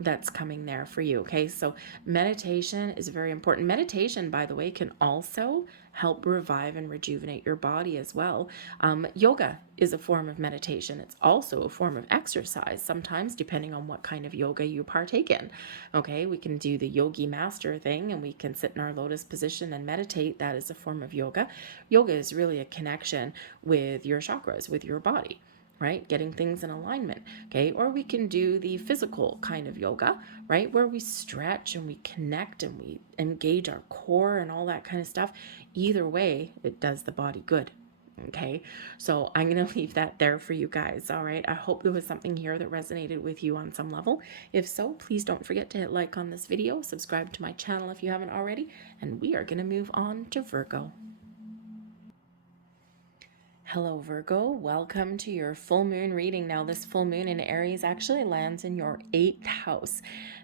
that's coming there for you. Okay, so meditation is very important. Meditation, by the way, can also help revive and rejuvenate your body as well. Yoga is a form of meditation. It's also a form of exercise, sometimes depending on what kind of yoga you partake in. Okay, we can do the yogi master thing and we can sit in our lotus position and meditate. That is a form of yoga. Yoga is really a connection with your chakras, with your body, right? Getting things in alignment. Okay. Or we can do the physical kind of yoga, right? Where we stretch and we connect and we engage our core and all that kind of stuff. Either way, it does the body good. Okay. So I'm going to leave that there for you guys. All right. I hope there was something here that resonated with you on some level. If so, please don't forget to hit like on this video, subscribe to my channel if you haven't already, and we are going to move on to Virgo. Hello, Virgo. Welcome to your full moon reading. Now, this full moon in Aries actually lands in your 8th house.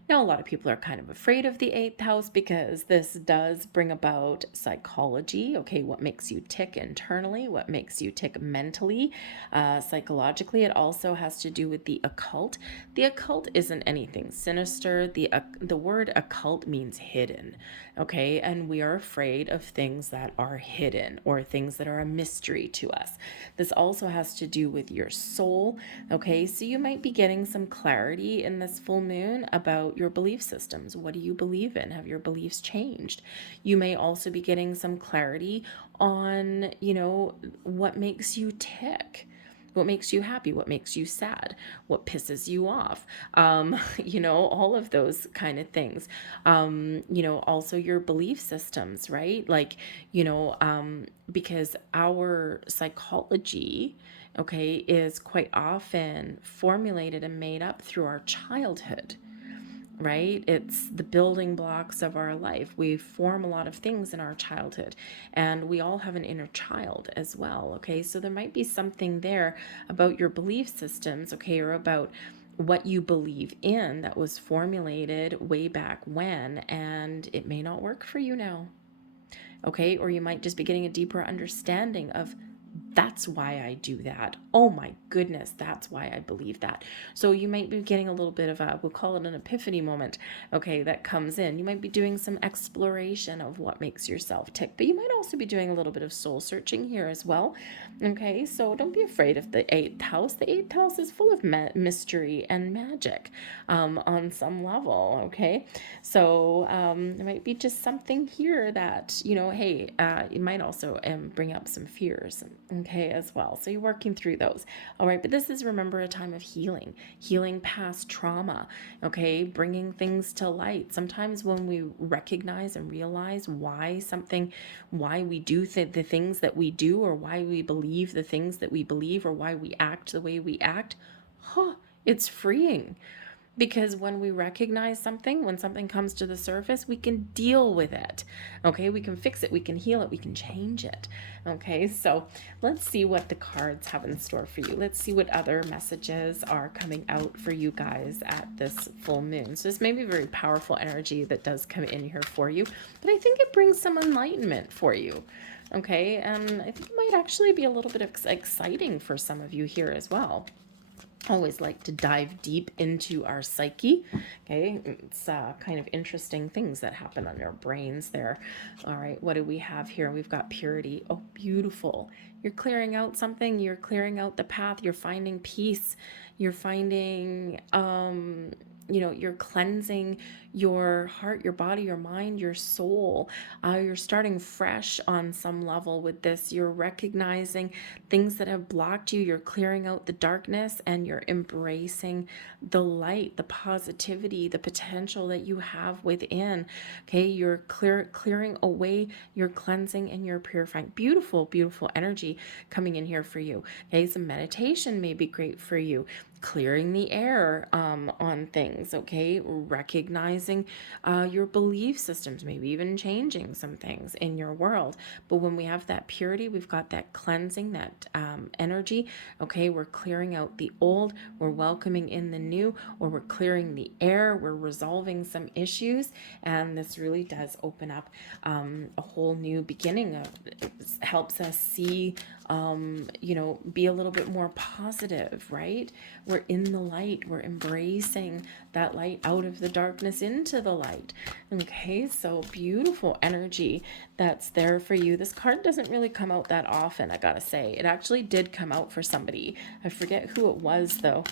Now, a lot of people are kind of afraid of the 8th house because this does bring about psychology. Okay, what makes you tick internally, what makes you tick mentally, psychologically. It also has to do with the occult. The occult isn't anything sinister. The word occult means hidden. Okay, and we are afraid of things that are hidden or things that are a mystery to us. This also has to do with your soul. Okay, so you might be getting some clarity in this full moon about your belief systems. What do you believe in? Have your beliefs changed? You may also be getting some clarity on, what makes you tick. What makes you happy? What makes you sad? What pisses you off? All of those kind of things. Also your belief systems, right? Like, because our psychology, okay, is quite often formulated and made up through our childhood. Right? It's the building blocks of our life. We form a lot of things in our childhood, and we all have an inner child as well. Okay, so there might be something there about your belief systems, okay, or about what you believe in that was formulated way back when, and it may not work for you now. Okay, or you might just be getting a deeper understanding of that's why I do that. Oh my goodness, that's why I believe that. So you might be getting a little bit of we'll call it an epiphany moment, okay, that comes in. You might be doing some exploration of what makes yourself tick, but you might also be doing a little bit of soul searching here as well. Okay, so don't be afraid of the 8th house. The 8th house is full of mystery and magic on some level, okay? So there might be just something here that, hey, it might also bring up some fears, okay, as well. So you're working through those. All right, but this is, remember, a time of healing past trauma, okay, bringing things to light. Sometimes when we recognize and realize why we do the things that we do, or why we believe the things that we believe, or why we act the way we act, it's freeing. Because when we recognize something, when something comes to the surface, we can deal with it. Okay, we can fix it, we can heal it, we can change it. Okay, so let's see what the cards have in store for you. Let's see what other messages are coming out for you guys at this full moon. So this may be a very powerful energy that does come in here for you, but I think it brings some enlightenment for you. Okay, and I think it might actually be a little bit exciting for some of you here as well. Always like to dive deep into our psyche. Okay, it's kind of interesting things that happen on our brains there. All right, what do we have here? We've got purity. Oh, beautiful. You're clearing out something. You're clearing out the path. You're finding peace. You're finding you're cleansing your heart, your body, your mind, your soul. You're starting fresh on some level with this. You're recognizing things that have blocked you. You're clearing out the darkness, and you're embracing the light, the positivity, the potential that you have within. Okay, you're clearing away, you're cleansing, and you're purifying. Beautiful, beautiful energy coming in here for you. Okay, some meditation may be great for you. clearing the air on things, okay? Recognizing your belief systems, maybe even changing some things in your world. But when we have that purity, we've got that cleansing, that energy, okay? We're clearing out the old, we're welcoming in the new, or we're clearing the air, we're resolving some issues, and this really does open up a whole new beginning. It helps us see, be a little bit more positive, right? We're in the light, we're embracing that light out of the darkness into the light. Okay, so beautiful energy that's there for you. This card doesn't really come out that often, I gotta say. It actually did come out for somebody. I forget who it was though.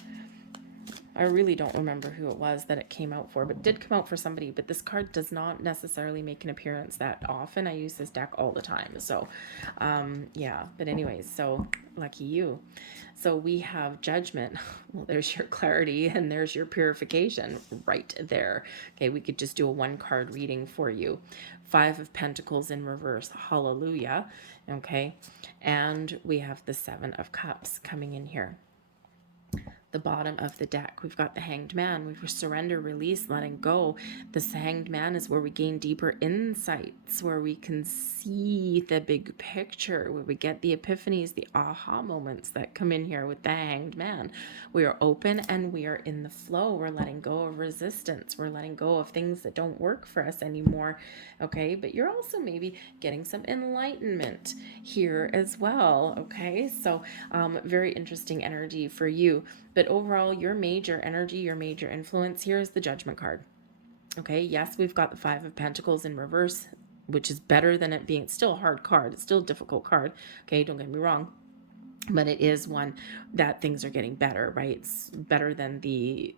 I really don't remember who it was that it came out for, but it did come out for somebody. But this card does not necessarily make an appearance that often. I use this deck all the time. So, yeah. But anyways, so lucky you. So we have Judgment. Well, there's your clarity and there's your purification right there. Okay, we could just do a one card reading for you. Five of Pentacles in reverse. Hallelujah. Okay. And we have the Seven of Cups coming in here. The bottom of the deck, we've got the Hanged Man. We've surrender, release, letting go. This Hanged Man is where we gain deeper insights, where we can see the big picture, where we get the epiphanies, the aha moments that come in here with the Hanged Man. We are open and we are in the flow. We're letting go of resistance. We're letting go of things that don't work for us anymore. Okay, but you're also maybe getting some enlightenment here as well. Okay, so very interesting energy for you. But overall, your major energy, your major influence here is the Judgment card. Okay, yes, we've got the Five of Pentacles in reverse, which is better than it being, it's still a hard card. It's still a difficult card. Okay, don't get me wrong. But it is one that things are getting better, right? It's better than the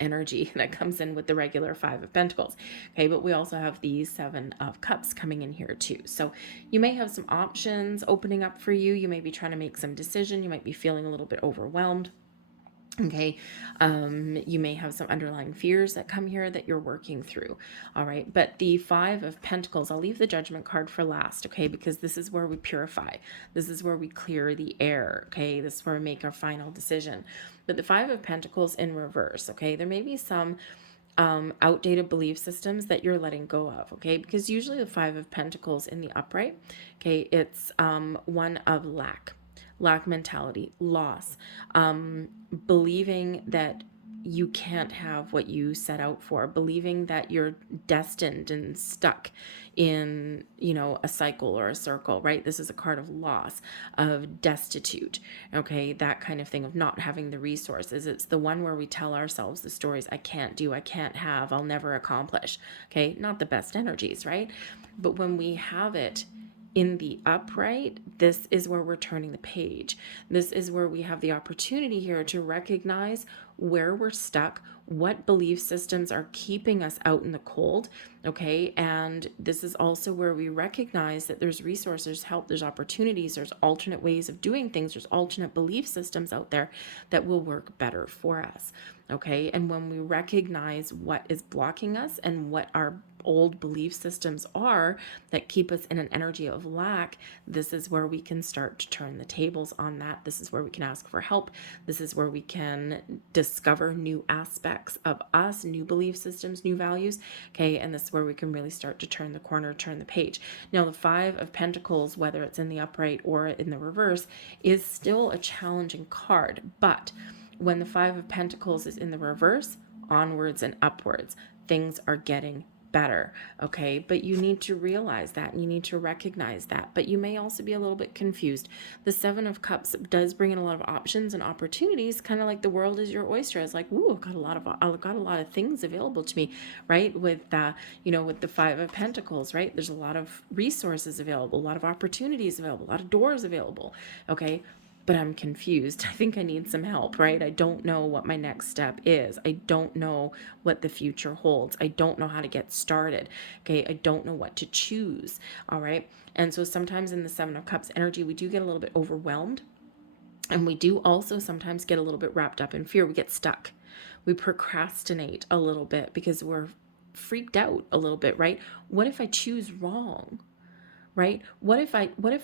energy that comes in with the regular Five of Pentacles. Okay, but we also have the Seven of Cups coming in here too. So you may have some options opening up for you. You may be trying to make some decision. You might be feeling a little bit overwhelmed. Okay, you may have some underlying fears that come here that you're working through. All right, but the Five of Pentacles, I'll leave the Judgment card for last, okay, because this is where we purify. This is where we clear the air, okay? This is where we make our final decision. But the Five of Pentacles in reverse, okay, there may be some outdated belief systems that you're letting go of, okay? Because usually the Five of Pentacles in the upright, okay, it's one of lack mentality, loss, believing that you can't have what you set out for, believing that you're destined and stuck in, a cycle or a circle, right? This is a card of loss, of destitute, okay? That kind of thing, of not having the resources. It's the one where we tell ourselves the stories, I can't do, I can't have, I'll never accomplish, okay? Not the best energies, right? But when we have it in the upright, this is where we're turning the page. This is where we have the opportunity here to recognize where we're stuck, what belief systems are keeping us out in the cold, okay? And this is also where we recognize that there's resources, help, there's opportunities, there's alternate ways of doing things, there's alternate belief systems out there that will work better for us, okay? And when we recognize what is blocking us and what our old belief systems are that keep us in an energy of lack, this is where we can start to turn the tables on that. This is where we can ask for help. This is where we can discover new aspects of us, new belief systems, new values, okay? And this is where we can really start to turn the corner, turn the page. Now, the Five of Pentacles, whether it's in the upright or in the reverse, is still a challenging card. But when the Five of Pentacles is in the reverse, onwards and upwards, things are getting better, okay? But you need to realize that, and you need to recognize that. But you may also be a little bit confused. The Seven of Cups does bring in a lot of options and opportunities, kind of like the world is your oyster. It's like, ooh, I've got a lot of things available to me, right? With with the Five of Pentacles, right? There's a lot of resources available, a lot of opportunities available, a lot of doors available, okay? But I'm confused. I think I need some help, right? I don't know what my next step is. I don't know what the future holds. I don't know how to get started. Okay. I don't know what to choose. All right. And so sometimes in the Seven of Cups energy, we do get a little bit overwhelmed. And we do also sometimes get a little bit wrapped up in fear. We get stuck. We procrastinate a little bit because we're freaked out a little bit, right? What if I choose wrong? right? What if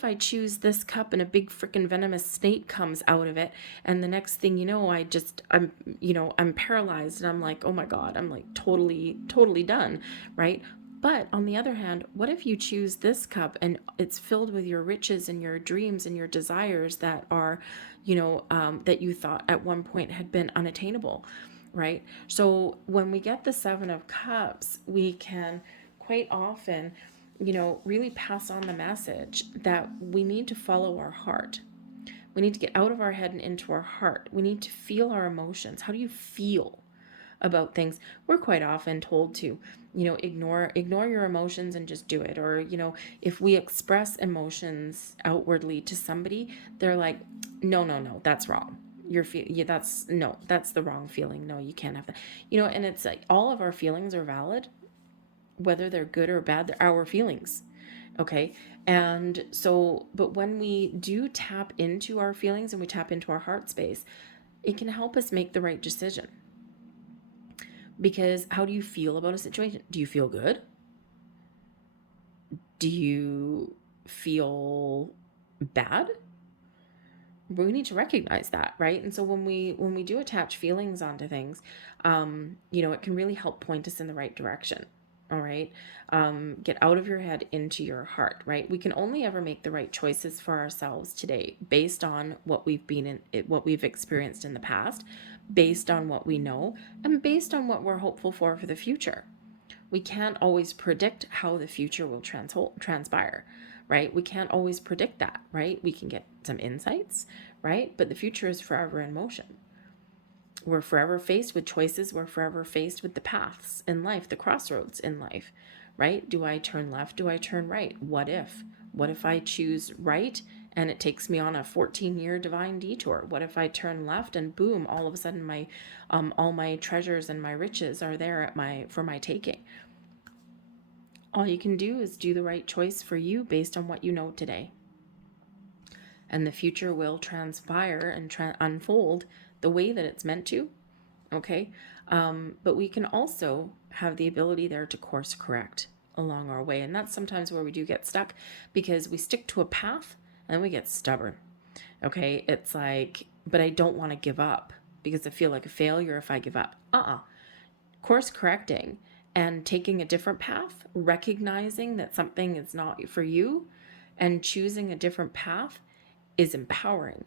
I choose this cup and a big freaking venomous snake comes out of it, and the next thing you know, I'm paralyzed, and I'm like, oh my God, I'm like totally done, right? But on the other hand, what if you choose this cup and it's filled with your riches and your dreams and your desires that are, that you thought at one point had been unattainable, right? So when we get the Seven of Cups, we can quite often, really pass on the message that we need to follow our heart. We need to get out of our head and into our heart. We need to feel our emotions. How do you feel about things? We're quite often told to, ignore your emotions and just do it. Or, if we express emotions outwardly to somebody, they're like, no, that's wrong. That's the wrong feeling. No, you can't have that. And it's like all of our feelings are valid, whether they're good or bad. They're our feelings. Okay. And so, but when we do tap into our feelings and we tap into our heart space, it can help us make the right decision. Because how do you feel about a situation? Do you feel good? Do you feel bad? But we need to recognize that, right? And so when we do attach feelings onto things, it can really help point us in the right direction. All right. Get out of your head into your heart, right? We can only ever make the right choices for ourselves today based on what what we've experienced in the past, based on what we know, and based on what we're hopeful for the future. We can't always predict how the future will transpire, right? We can't always predict that, right? We can get some insights, right? But the future is forever in motion. We're forever faced with choices. We're forever faced with the paths in life, the crossroads in life, right? Do I turn left? Do I turn right? What if? What if I choose right and it takes me on a 14-year divine detour? What if I turn left and boom, all of a sudden my all my treasures and my riches are there for my taking? All you can do is do the right choice for you based on what you know today. And the future will transpire and unfold the way that it's meant to. Okay. But we can also have the ability there to course correct along our way. And that's sometimes where we do get stuck, because we stick to a path and we get stubborn. Okay. It's like, but I don't want to give up because I feel like a failure if I give up. Course correcting and taking a different path, recognizing that something is not for you and choosing a different path is empowering.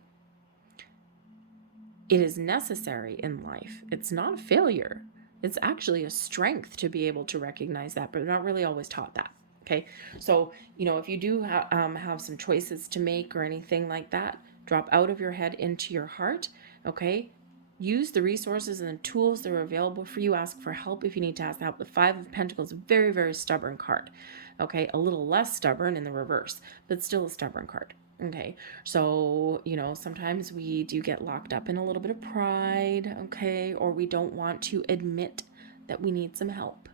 It is necessary in life. It's not a failure. It's actually a strength to be able to recognize that, but we're not really always taught that. Okay. So, if you do have some choices to make or anything like that, drop out of your head into your heart. Okay. Use the resources and the tools that are available for you. Ask for help if you need to ask help. The Five of Pentacles, very, very stubborn card. Okay. A little less stubborn in the reverse, but still a stubborn card. Okay. So, sometimes we do get locked up in a little bit of pride. Okay. Or we don't want to admit that we need some help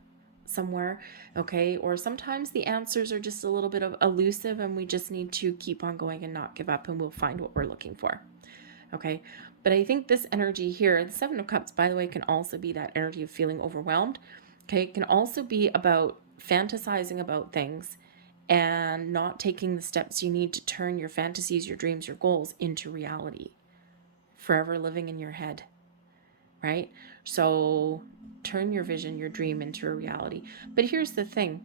somewhere. Okay. Or sometimes the answers are just a little bit of elusive and we just need to keep on going and not give up, and we'll find what we're looking for. Okay. But I think this energy here, the Seven of Cups, by the way, can also be that energy of feeling overwhelmed. Okay. It can also be about fantasizing about things and not taking the steps you need to turn your fantasies, your dreams, your goals into reality. Forever living in your head, right? So turn your vision, your dream into a reality. But here's the thing.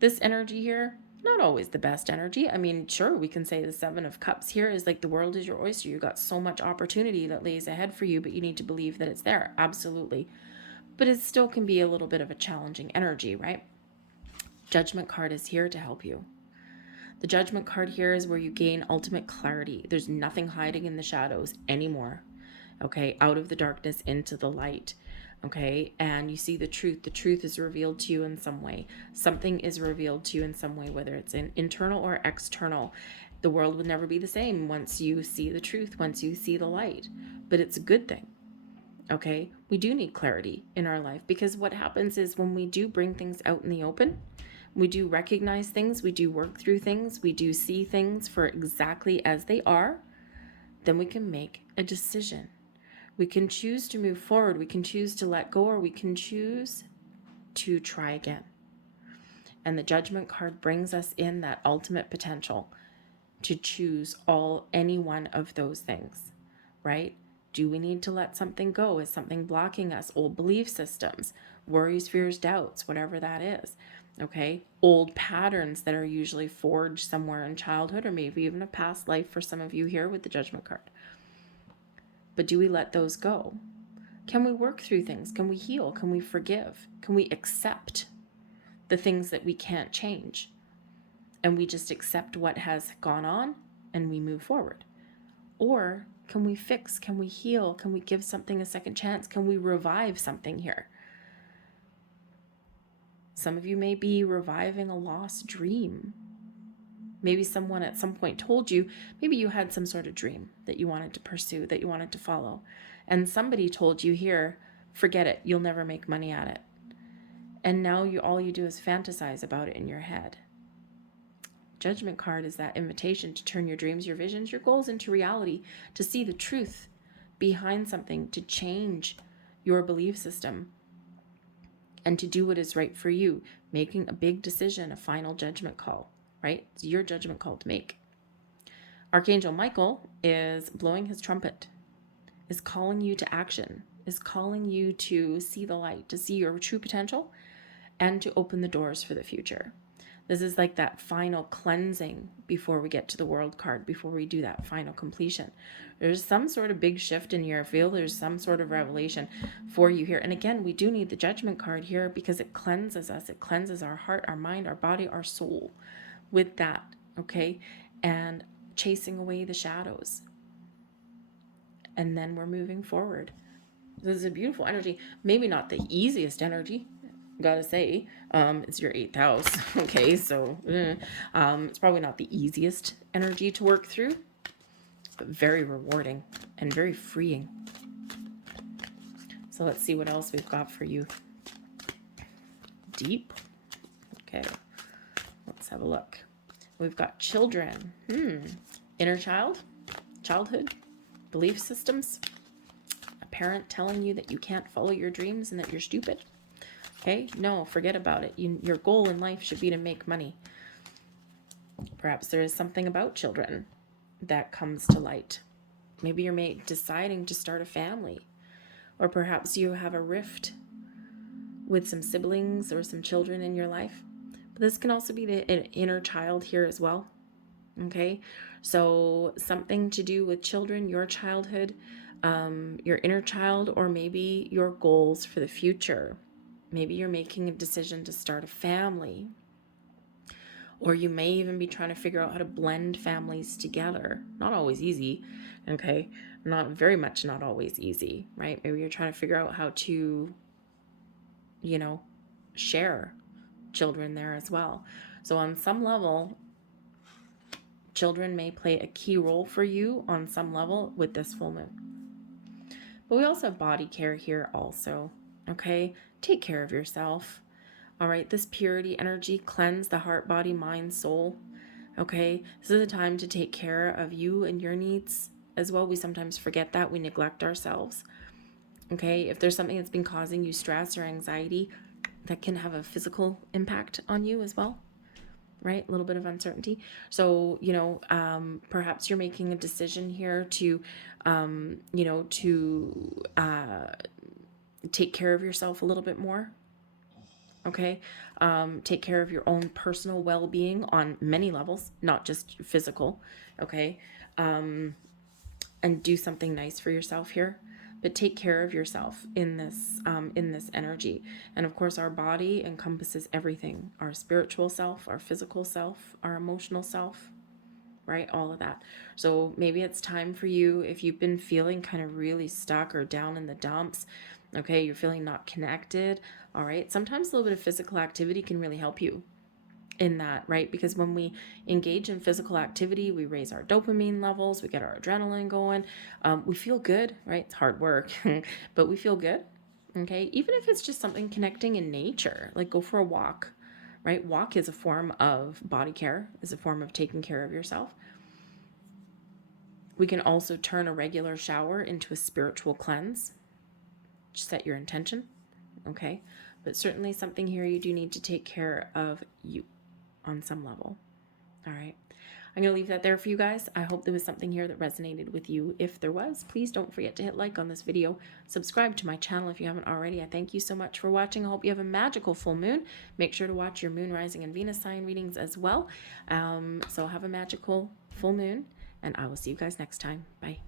This energy here, not always the best energy. I mean, sure, we can say the Seven of Cups here is like the world is your oyster. You've got so much opportunity that lays ahead for you, but you need to believe that it's there. Absolutely. But it still can be a little bit of a challenging energy, right? Judgment card is here to help you. The Judgment card here is where you gain ultimate clarity. There's nothing hiding in the shadows anymore. Okay, out of the darkness into the light. Okay, and you see the truth. The truth is revealed to you in some way. Something is revealed to you in some way, whether it's internal or external. The world would never be the same once you see the truth, once you see the light. But it's a good thing. Okay, we do need clarity in our life, because what happens is when we do bring things out in the open, we do recognize things, we do work through things, we do see things for exactly as they are, then we can make a decision. We can choose to move forward, we can choose to let go, or we can choose to try again. And the Judgment card brings us in that ultimate potential to choose any one of those things, right? Do we need to let something go? Is something blocking us? Old belief systems, worries, fears, doubts, whatever that is. Okay. Old patterns that are usually forged somewhere in childhood, or maybe even a past life for some of you here with the Judgment card. But do we let those go? Can we work through things? Can we heal? Can we forgive? Can we accept the things that we can't change? And we just accept what has gone on and we move forward? Or can we fix? Can we heal? Can we give something a second chance? Can we revive something here? Some of you may be reviving a lost dream. Maybe someone at some point told you, maybe you had some sort of dream that you wanted to pursue, that you wanted to follow. And somebody told you here, forget it, you'll never make money at it. And now all you do is fantasize about it in your head. Judgment card is that invitation to turn your dreams, your visions, your goals into reality, to see the truth behind something, to change your belief system, and to do what is right for you, making a big decision, a final judgment call, right? It's your judgment call to make. Archangel Michael is blowing his trumpet, is calling you to action, is calling you to see the light, to see your true potential, and to open the doors for the future. This is like that final cleansing before we get to the World card, before we do that final completion. There's some sort of big shift in your field. There's some sort of revelation for you here. And again, we do need the Judgment card here because it cleanses us. It cleanses our heart, our mind, our body, our soul with that, okay? And chasing away the shadows. And then we're moving forward. This is a beautiful energy. Maybe not the easiest energy, gotta say. It's your 8th house. Okay, so it's probably not the easiest energy to work through, but very rewarding and very freeing. So let's see what else we've got for you. Deep. Okay, let's have a look. We've got children. Inner child, childhood, belief systems, a parent telling you that you can't follow your dreams and that you're stupid. Okay, no, forget about it. Your goal in life should be to make money. Perhaps there is something about children that comes to light. Maybe you're deciding to start a family, or perhaps you have a rift with some siblings or some children in your life. But this can also be the inner child here as well. Okay, so something to do with children, your childhood, your inner child, or maybe your goals for the future. Maybe you're making a decision to start a family, or you may even be trying to figure out how to blend families together. Not always easy, okay? Not always easy, right? Maybe you're trying to figure out how to, share children there as well. So on some level, children may play a key role for you on some level with this full moon. But we also have body care here also, okay? Take care of yourself. All right, this purity energy, cleanse the heart, body, mind, soul. Okay, this is a time to take care of you and your needs as well. We sometimes forget that. We neglect ourselves. Okay, if there's something that's been causing you stress or anxiety, that can have a physical impact on you as well, right? A little bit of uncertainty. So, perhaps you're making a decision here to, take care of yourself a little bit more. Okay. Take care of your own personal well-being on many levels, not just physical. Okay. And do something nice for yourself here, but take care of yourself in this energy. And of course, our body encompasses everything: our spiritual self, our physical self, our emotional self, right? All of that. So maybe it's time for you, if you've been feeling kind of really stuck or down in the dumps, okay, you're feeling not connected, all right, sometimes a little bit of physical activity can really help you in that, right? Because when we engage in physical activity, we raise our dopamine levels, we get our adrenaline going, we feel good, right? It's hard work, but we feel good, okay? Even if it's just something connecting in nature, like go for a walk, right? Walk is a form of body care, is a form of taking care of yourself. We can also turn a regular shower into a spiritual cleanse. Set your intention, okay? but certainly something here you do need to take care of you on some level. All right. I'm going to leave that there for you guys. I hope there was something here that resonated with you. If there was, please don't forget to hit like on this video. Subscribe to my channel if you haven't already. I thank you so much for watching. I hope you have a magical full moon. Make sure to watch your moon, rising, and Venus sign readings as well. So have a magical full moon, and I will see you guys next time. Bye.